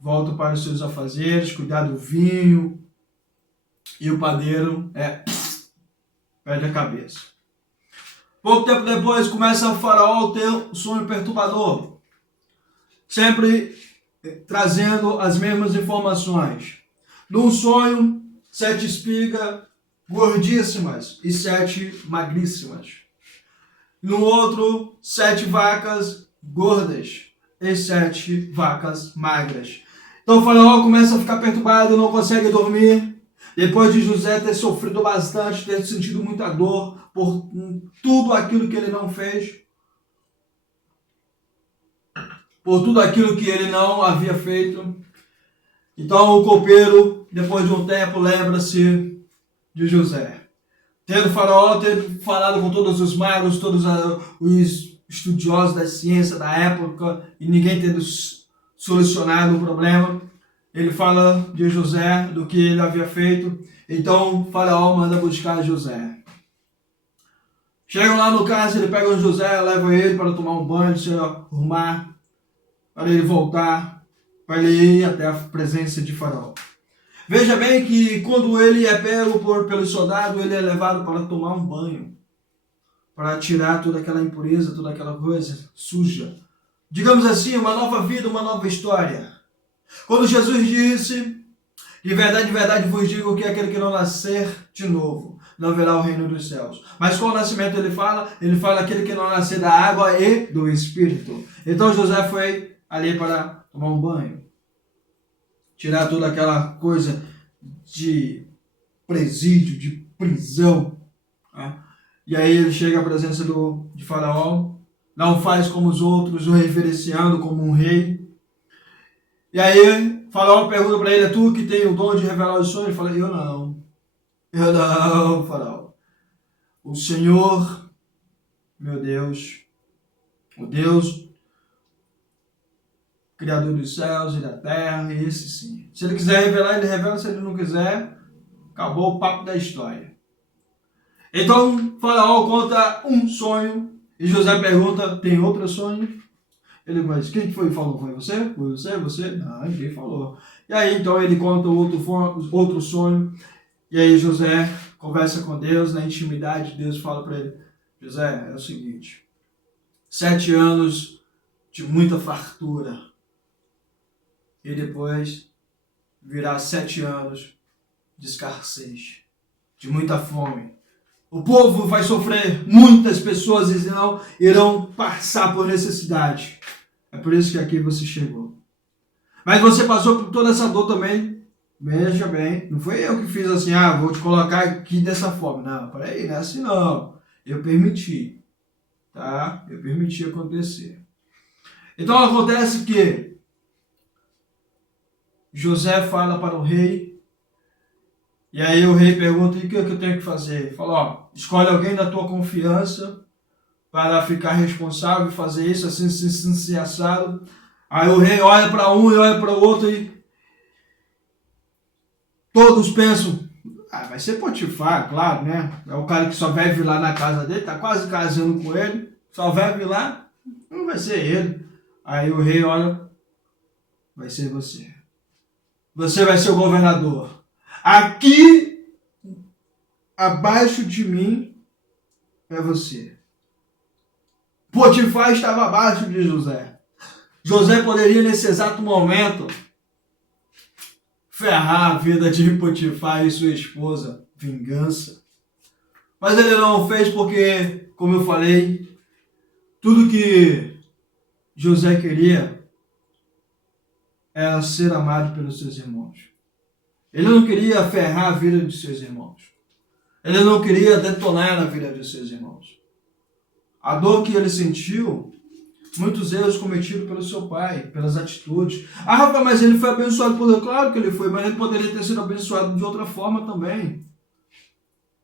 Volta para os seus afazeres, cuidar do vinho. E o padeiro perde a cabeça. Pouco tempo depois começa o faraó a ter um sonho perturbador. Sempre trazendo as mesmas informações. Num sonho, 7 espigas gordíssimas e 7 magríssimas. No outro, 7 vacas gordas e 7 vacas magras. Então o faraó começa a ficar perturbado, não consegue dormir. Depois de José ter sofrido bastante, ter sentido muita dor por tudo aquilo que ele não fez, por tudo aquilo que ele não havia feito. Então o copeiro, depois de um tempo, lembra-se de José. Tendo o faraó ter falado com todos os magos, todos os estudiosos da ciência da época, e ninguém tendo solucionado o problema, ele fala de José, do que ele havia feito. Então o faraó manda buscar José. Chegam lá no cárcere, pegam José, levam ele para tomar um banho, se arrumar, para ele voltar, para ele ir até a presença de faraó. Veja bem que quando ele é pego pelo soldado, ele é levado para tomar um banho, para tirar toda aquela impureza, toda aquela coisa suja. Digamos assim, uma nova vida, uma nova história. Quando Jesus disse, de verdade vos digo que aquele que não nascer de novo, não verá o reino dos céus. Mas qual nascimento ele fala? Ele fala aquele que não nascer da água e do Espírito. Então José foi ali para tomar um banho, tirar toda aquela coisa de presídio, de prisão. Né? E aí ele chega à presença de Faraó, não faz como os outros, o reverenciando como um rei. E aí Faraó pergunta para ele, é tu que tem o dom de revelar os sonhos? Ele fala, eu não, Faraó. O Senhor, meu Deus, o Deus Criador dos céus e da terra, esse sim. Se ele quiser revelar, ele revela. Se ele não quiser, acabou o papo da história. Então, Faraó conta um sonho e José pergunta, tem outro sonho? Ele diz, quem que falou? Foi você? Foi você? Não, ninguém falou. E aí, então, ele conta outro sonho. E aí, José conversa com Deus, na intimidade, Deus fala para ele, José, é o seguinte, 7 anos de muita fartura. E depois virá 7 anos de escassez, de muita fome. O povo vai sofrer, muitas pessoas irão passar por necessidade. É por isso que aqui você chegou. Mas você passou por toda essa dor também. Veja bem, não foi eu que fiz assim, vou te colocar aqui dessa forma. Não, peraí, não é assim não. Eu permiti, tá? Eu permiti acontecer. Então acontece que José fala para o rei, e aí o rei pergunta, e o que eu tenho que fazer? Ele fala, escolhe alguém da tua confiança para ficar responsável, fazer isso, assim, assado. Aí o rei olha para um e olha para o outro e todos pensam, vai ser Potifar, claro, né? É o cara que só vive lá na casa dele, tá quase casando com ele, só vive lá, não vai ser ele. Aí o rei olha, vai ser você. Você vai ser o governador. Aqui, abaixo de mim, é você. Potifar estava abaixo de José. José poderia, nesse exato momento, ferrar a vida de Potifar e sua esposa. Vingança. Mas ele não fez porque, como eu falei, tudo que José queria era ser amado pelos seus irmãos. Ele não queria ferrar a vida de seus irmãos. Ele não queria detonar a vida de seus irmãos. A dor que ele sentiu, muitos erros cometidos pelo seu pai, pelas atitudes. Rafa, mas ele foi abençoado por Deus. Claro que ele foi, mas ele poderia ter sido abençoado de outra forma também.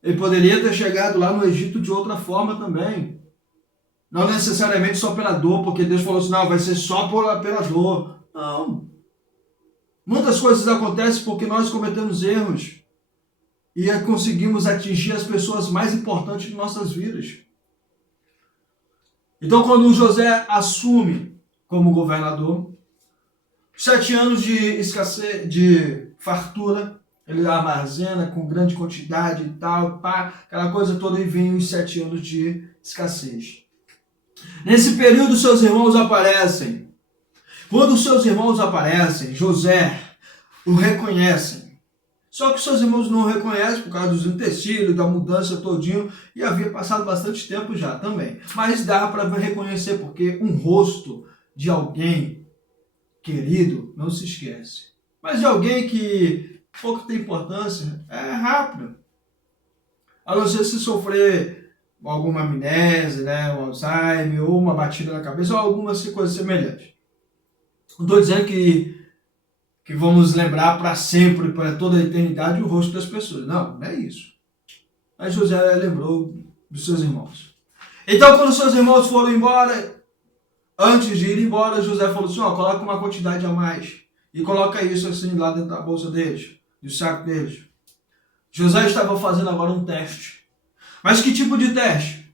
Ele poderia ter chegado lá no Egito de outra forma também. Não necessariamente só pela dor, porque Deus falou assim, não, vai ser só pela dor. Não. Muitas coisas acontecem porque nós cometemos erros e conseguimos atingir as pessoas mais importantes de nossas vidas. Então, quando José assume como governador, 7 anos de escassez, de fartura, ele armazena com grande quantidade e tal, aquela coisa toda, e vem os 7 anos de escassez. Nesse período, seus irmãos aparecem. Quando os seus irmãos aparecem, José o reconhecem. Só que seus irmãos não o reconhecem por causa dos utensílios, da mudança todinho, e havia passado bastante tempo já também. Mas dá para reconhecer, porque um rosto de alguém querido não se esquece. Mas de alguém que pouco tem importância, é rápido. A não ser se sofrer alguma amnésia, né, um Alzheimer, ou uma batida na cabeça, ou algumas coisas semelhantes. Não estou dizendo que vamos lembrar para sempre, para toda a eternidade, o rosto das pessoas. Não é isso. Mas José lembrou dos seus irmãos. Então, quando seus irmãos foram embora, antes de ir embora, José falou assim, coloca uma quantidade a mais. E coloca isso assim lá dentro da bolsa deles, do saco deles. José estava fazendo agora um teste. Mas que tipo de teste?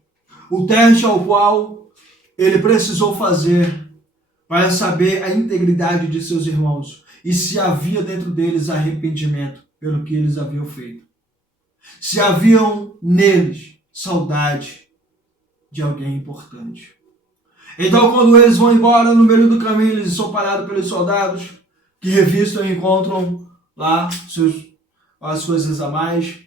O teste ao qual ele precisou fazer para saber a integridade de seus irmãos e se havia dentro deles arrependimento pelo que eles haviam feito. Se haviam neles saudade de alguém importante. Então, quando eles vão embora, no meio do caminho, eles são parados pelos soldados que revistam e encontram lá as coisas a mais,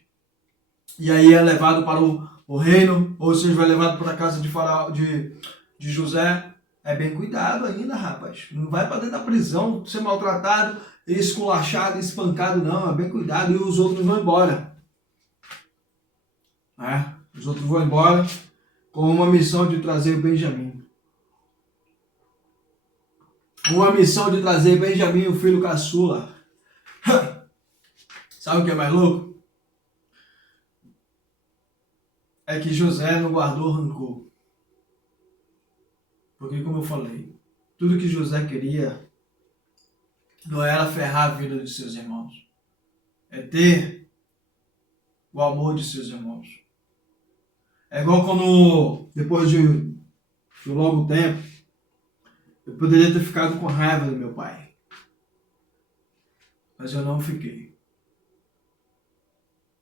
e aí é levado para o reino, ou seja, vai levado para a casa de José. É bem cuidado ainda, rapaz. Não vai para dentro da prisão, ser maltratado, esculachado, espancado, não. É bem cuidado, e os outros vão embora. Os outros vão embora com uma missão de trazer o Benjamim. Uma missão de trazer Benjamim, o filho caçula. Sabe o que é mais louco? É que José não guardou rancor. Porque, como eu falei, tudo que José queria não era ferrar a vida de seus irmãos. É ter o amor de seus irmãos. É igual quando, depois de um longo tempo, eu poderia ter ficado com raiva do meu pai. Mas eu não fiquei.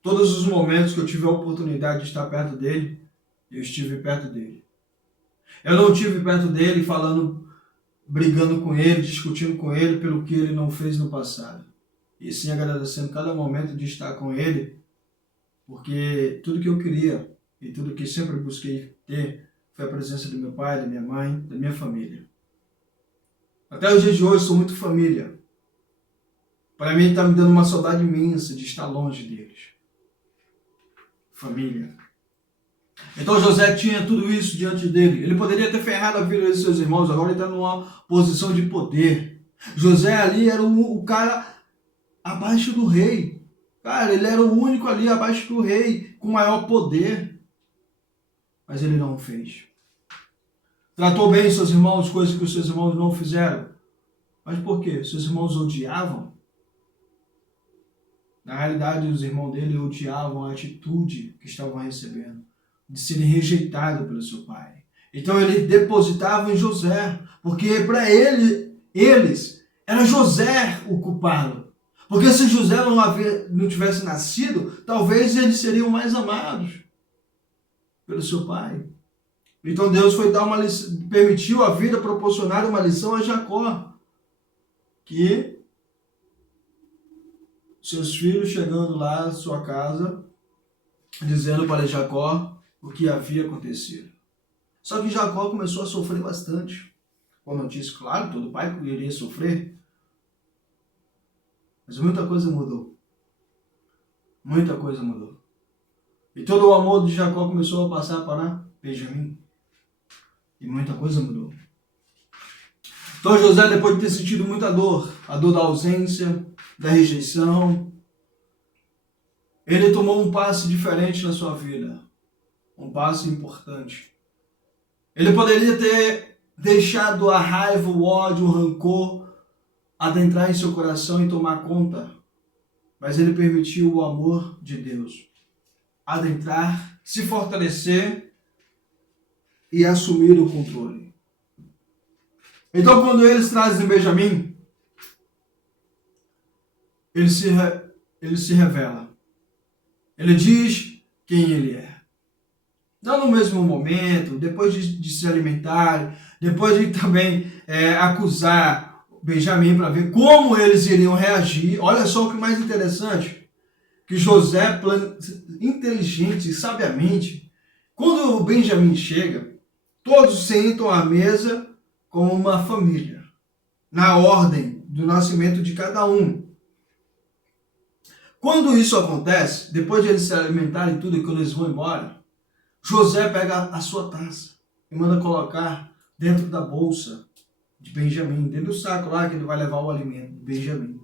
Todos os momentos que eu tive a oportunidade de estar perto dele, eu estive perto dele. Eu não estive perto dele falando, brigando com ele, discutindo com ele pelo que ele não fez no passado. E sim agradecendo cada momento de estar com ele, porque tudo que eu queria e tudo que sempre busquei ter foi a presença do meu pai, da minha mãe, da minha família. Até os dias de hoje sou muito família. Para mim está me dando uma saudade imensa de estar longe deles. Família. Então José tinha tudo isso diante dele. Ele poderia ter ferrado a vida de seus irmãos, agora ele está numa posição de poder. José ali era o cara abaixo do rei. Cara, ele era o único ali abaixo do rei, com maior poder. Mas ele não o fez. Tratou bem seus irmãos, coisas que os seus irmãos não fizeram. Mas por quê? Seus irmãos odiavam? Na realidade, os irmãos dele odiavam a atitude que estavam recebendo, de serem rejeitados pelo seu pai. Então ele depositava em José, porque para eles era José o culpado. Porque se José não tivesse nascido, talvez eles seriam mais amados pelo seu pai. Então Deus foi dar uma lição, permitiu a vida proporcionar uma lição a Jacó, que seus filhos chegando lá à sua casa, dizendo para Jacó o que havia acontecido. Só que Jacó começou a sofrer bastante com a notícia. Claro, todo pai iria sofrer, mas muita coisa mudou. Muita coisa mudou. E todo o amor de Jacó começou a passar para Benjamim. E muita coisa mudou. Então José, depois de ter sentido muita dor, a dor da ausência, da rejeição, ele tomou um passo diferente na sua vida. Um passo importante. Ele poderia ter deixado a raiva, o ódio, o rancor adentrar em seu coração e tomar conta. Mas ele permitiu o amor de Deus adentrar, se fortalecer e assumir o controle. Então, quando eles trazem Benjamim, ele se revela. Ele diz quem ele é. Não no mesmo momento, depois de se alimentarem, depois de também acusar Benjamim para ver como eles iriam reagir. Olha só o que mais interessante, que José, inteligente e sabiamente, quando o Benjamim chega, todos sentam à mesa como uma família, na ordem do nascimento de cada um. Quando isso acontece, depois de eles se alimentarem tudo e quando eles vão embora, José pega a sua taça e manda colocar dentro da bolsa de Benjamim, dentro do saco lá que ele vai levar o alimento de Benjamim,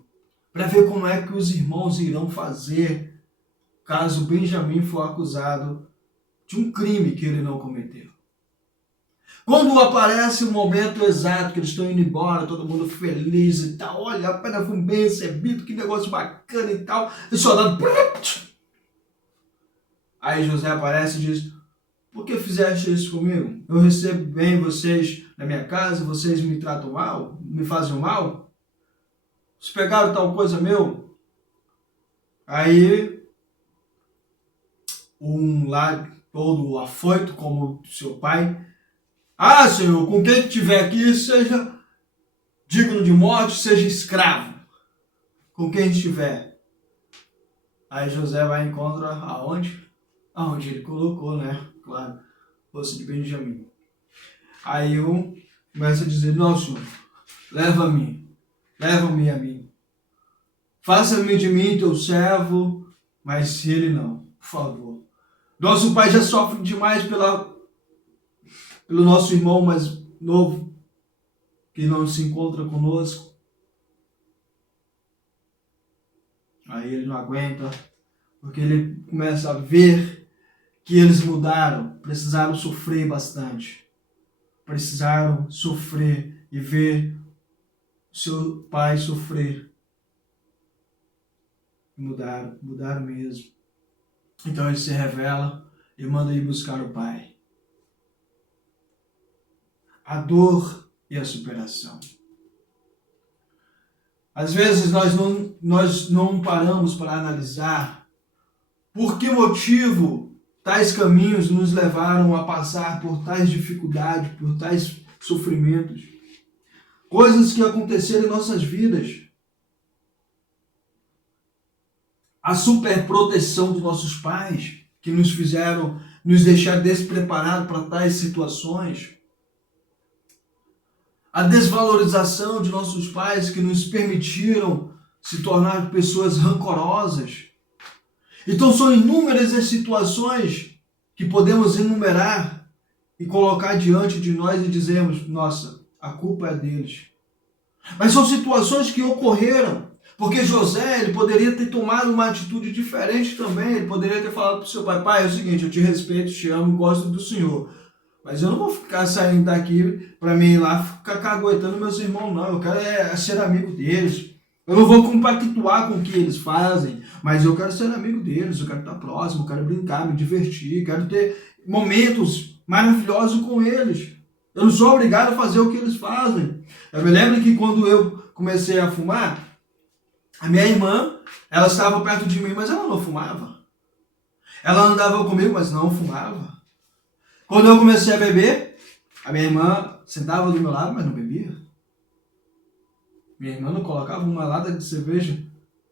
para ver como é que os irmãos irão fazer caso Benjamim for acusado de um crime que ele não cometeu. Quando aparece o momento exato que eles estão indo embora, todo mundo feliz e tal, olha, apenas fui bem recebido, que negócio bacana e tal, e o soldado... Aí José aparece e diz: por que fizeste isso comigo? Eu recebo bem vocês na minha casa, vocês me tratam mal, me fazem mal? Vocês pegaram tal coisa meu? Aí, um lá todo afoito como seu pai: ah, Senhor, com quem estiver aqui, seja digno de morte, seja escravo. com quem estiver. Aí José vai e encontra aonde? Aonde ele colocou, né? Claro, poço de Benjamim. Aí eu começo a dizer, não, Senhor, leva-me a mim. Faça-me de mim teu servo, mas se ele não, por favor. Nosso pai já sofre demais pelo nosso irmão mais novo, que não se encontra conosco. Aí ele não aguenta, porque ele começa a ver que eles mudaram, precisaram sofrer bastante. Precisaram sofrer e ver seu pai sofrer. Mudaram mesmo. Então ele se revela e manda ir buscar o pai. A dor e a superação. Às vezes nós não paramos para analisar por que motivo tais caminhos nos levaram a passar por tais dificuldades, por tais sofrimentos. Coisas que aconteceram em nossas vidas. A superproteção dos nossos pais, que nos fizeram nos deixar despreparados para tais situações. A desvalorização de nossos pais, que nos permitiram se tornar pessoas rancorosas. Então são inúmeras as situações que podemos enumerar e colocar diante de nós e dizermos, nossa, a culpa é deles. Mas são situações que ocorreram. Porque José, ele poderia ter tomado uma atitude diferente também. Ele poderia ter falado para o seu pai, pai, é o seguinte, eu te respeito, te amo, gosto do senhor. Mas eu não vou ficar saindo daqui para mim ir lá ficar caguetando meus irmãos, não. Eu quero ser amigo deles. Eu não vou compactuar com o que eles fazem, mas eu quero ser amigo deles, eu quero estar próximo, eu quero brincar, me divertir, quero ter momentos maravilhosos com eles. Eu não sou obrigado a fazer o que eles fazem. Eu me lembro que quando eu comecei a fumar, a minha irmã, ela estava perto de mim, mas ela não fumava. Ela andava comigo, mas não fumava. Quando eu comecei a beber, a minha irmã sentava do meu lado, mas não bebia. Minha irmã não colocava uma lata de cerveja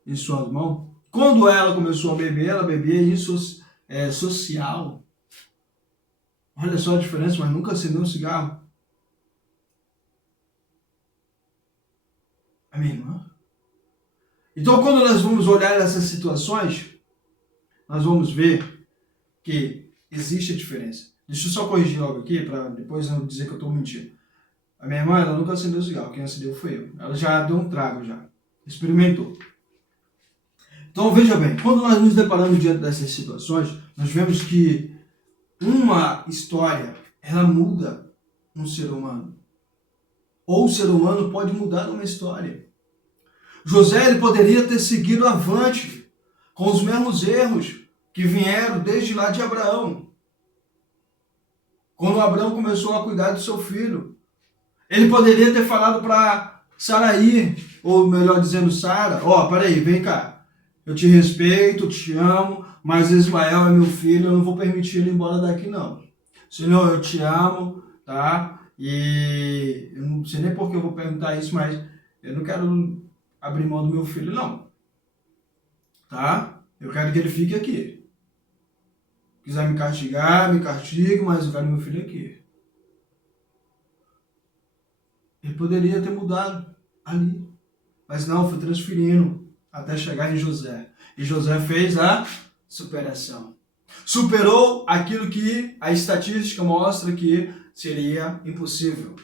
em sua mão. Quando ela começou a beber, ela bebia isso social. Olha só a diferença, mas nunca acendeu um cigarro. A minha irmã. Então, quando nós vamos olhar essas situações, nós vamos ver que existe a diferença. Deixa eu só corrigir algo aqui, para depois não dizer que eu estou mentindo. A minha irmã, ela nunca acendeu cigarro, quem acendeu foi eu. Ela já deu um trago, já. Experimentou. Então, veja bem, quando nós nos deparamos diante dessas situações, nós vemos que uma história, ela muda um ser humano. Ou o ser humano pode mudar uma história. José, ele poderia ter seguido avante com os mesmos erros que vieram desde lá de Abraão. Quando Abraão começou a cuidar do seu filho, ele poderia ter falado para Saraí, ou melhor dizendo Sara, peraí, vem cá, eu te respeito, te amo, mas Ismael é meu filho, eu não vou permitir ele ir embora daqui não. Senhor, eu te amo, tá? E eu não sei nem por que eu vou perguntar isso, mas eu não quero abrir mão do meu filho, não. Tá? Eu quero que ele fique aqui. Se quiser me castigar, me castigue, mas eu quero meu filho aqui. Ele poderia ter mudado ali. Mas não, foi transferindo até chegar em José. E José fez a superação. Superou aquilo que a estatística mostra que seria impossível.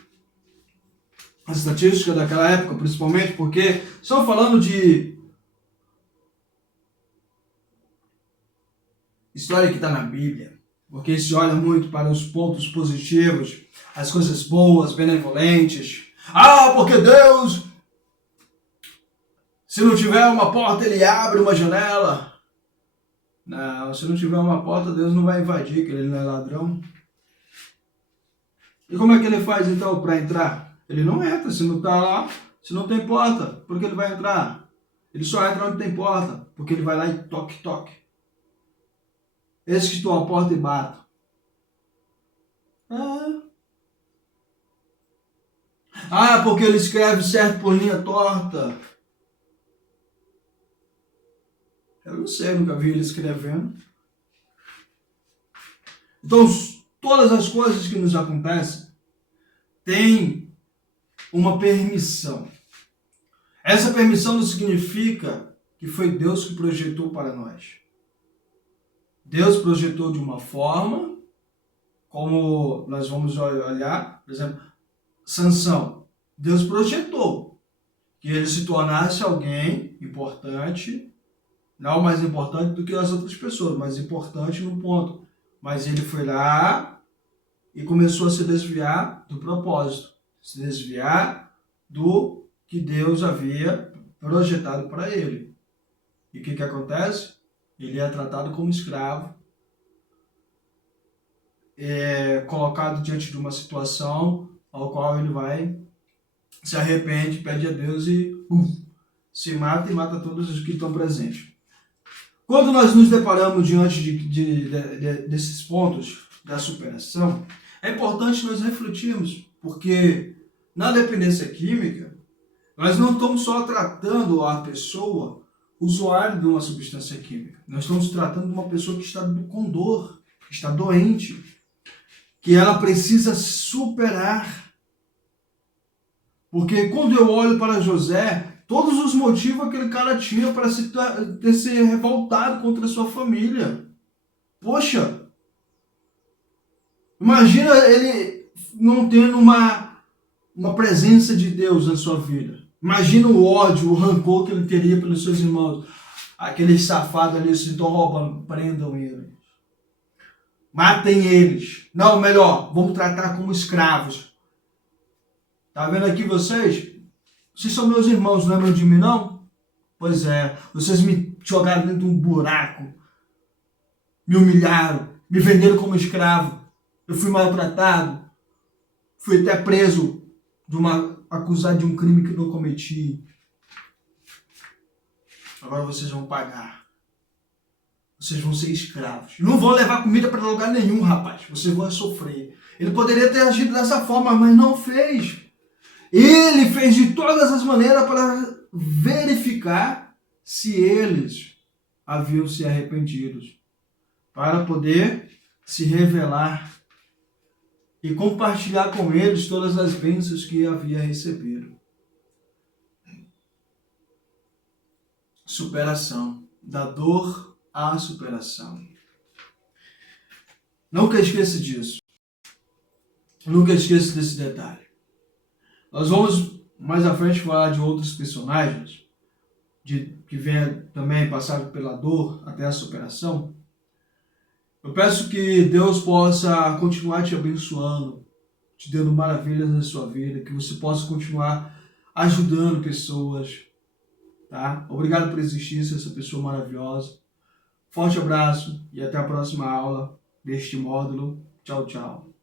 A estatística daquela época, principalmente porque estão falando de história que está na Bíblia, porque se olha muito para os pontos positivos, as coisas boas, benevolentes. Porque Deus, se não tiver uma porta, ele abre uma janela. Não, se não tiver uma porta, Deus não vai invadir, que ele não é ladrão. E como é que ele faz então para entrar? Ele não entra, se não está lá, se não tem porta, por que ele vai entrar? Ele só entra onde tem porta, porque ele vai lá e toque, toque. Eis que estou à porta e bato. Porque ele escreve certo por linha torta. Eu não sei, eu nunca vi ele escrevendo. Então, todas as coisas que nos acontecem têm uma permissão. Essa permissão não significa que foi Deus que projetou para nós. Deus projetou de uma forma, como nós vamos olhar, por exemplo, Sansão. Deus projetou que ele se tornasse alguém importante, não mais importante do que as outras pessoas, mas importante no ponto. Mas ele foi lá e começou a se desviar do propósito, se desviar do que Deus havia projetado para ele. E o que acontece? Ele é tratado como escravo, é colocado diante de uma situação ao qual ele vai, se arrepende, pede a Deus e se mata e mata todos os que estão presentes. Quando nós nos deparamos diante desses pontos da superação, é importante nós refletirmos, porque na dependência química, nós não estamos só tratando a pessoa usuário de uma substância química. Nós estamos tratando de uma pessoa que está com dor, que está doente, que ela precisa superar. Porque quando eu olho para José, todos os motivos aquele cara tinha para ter se revoltado contra a sua família. Poxa, imagina ele não tendo uma presença de Deus na sua vida. Imagina o ódio, o rancor que ele teria pelos seus irmãos. Aqueles safados ali se estão roubando, prendam eles. Matem eles. Não, melhor, vamos tratar como escravos. Tá vendo aqui vocês? Vocês são meus irmãos, não lembram de mim não? Pois é, vocês me jogaram dentro de um buraco. Me humilharam, me venderam como escravo. Eu fui maltratado. Fui até preso acusado de um crime que não cometi. Agora vocês vão pagar. Vocês vão ser escravos. Não vão levar comida para lugar nenhum, rapaz. Vocês vão sofrer. Ele poderia ter agido dessa forma, mas não fez. Ele fez de todas as maneiras para verificar se eles haviam se arrependidos. Para poder se revelar e compartilhar com eles todas as bênçãos que havia recebido. Superação. Da dor à superação. Nunca esqueça disso. Nunca esqueça desse detalhe. Nós vamos mais à frente falar de outros personagens que vêm também passar pela dor até a superação. Eu peço que Deus possa continuar te abençoando, te dando maravilhas na sua vida, que você possa continuar ajudando pessoas, tá? Obrigado por existir, ser essa pessoa maravilhosa. Forte abraço e até a próxima aula deste módulo. Tchau, tchau.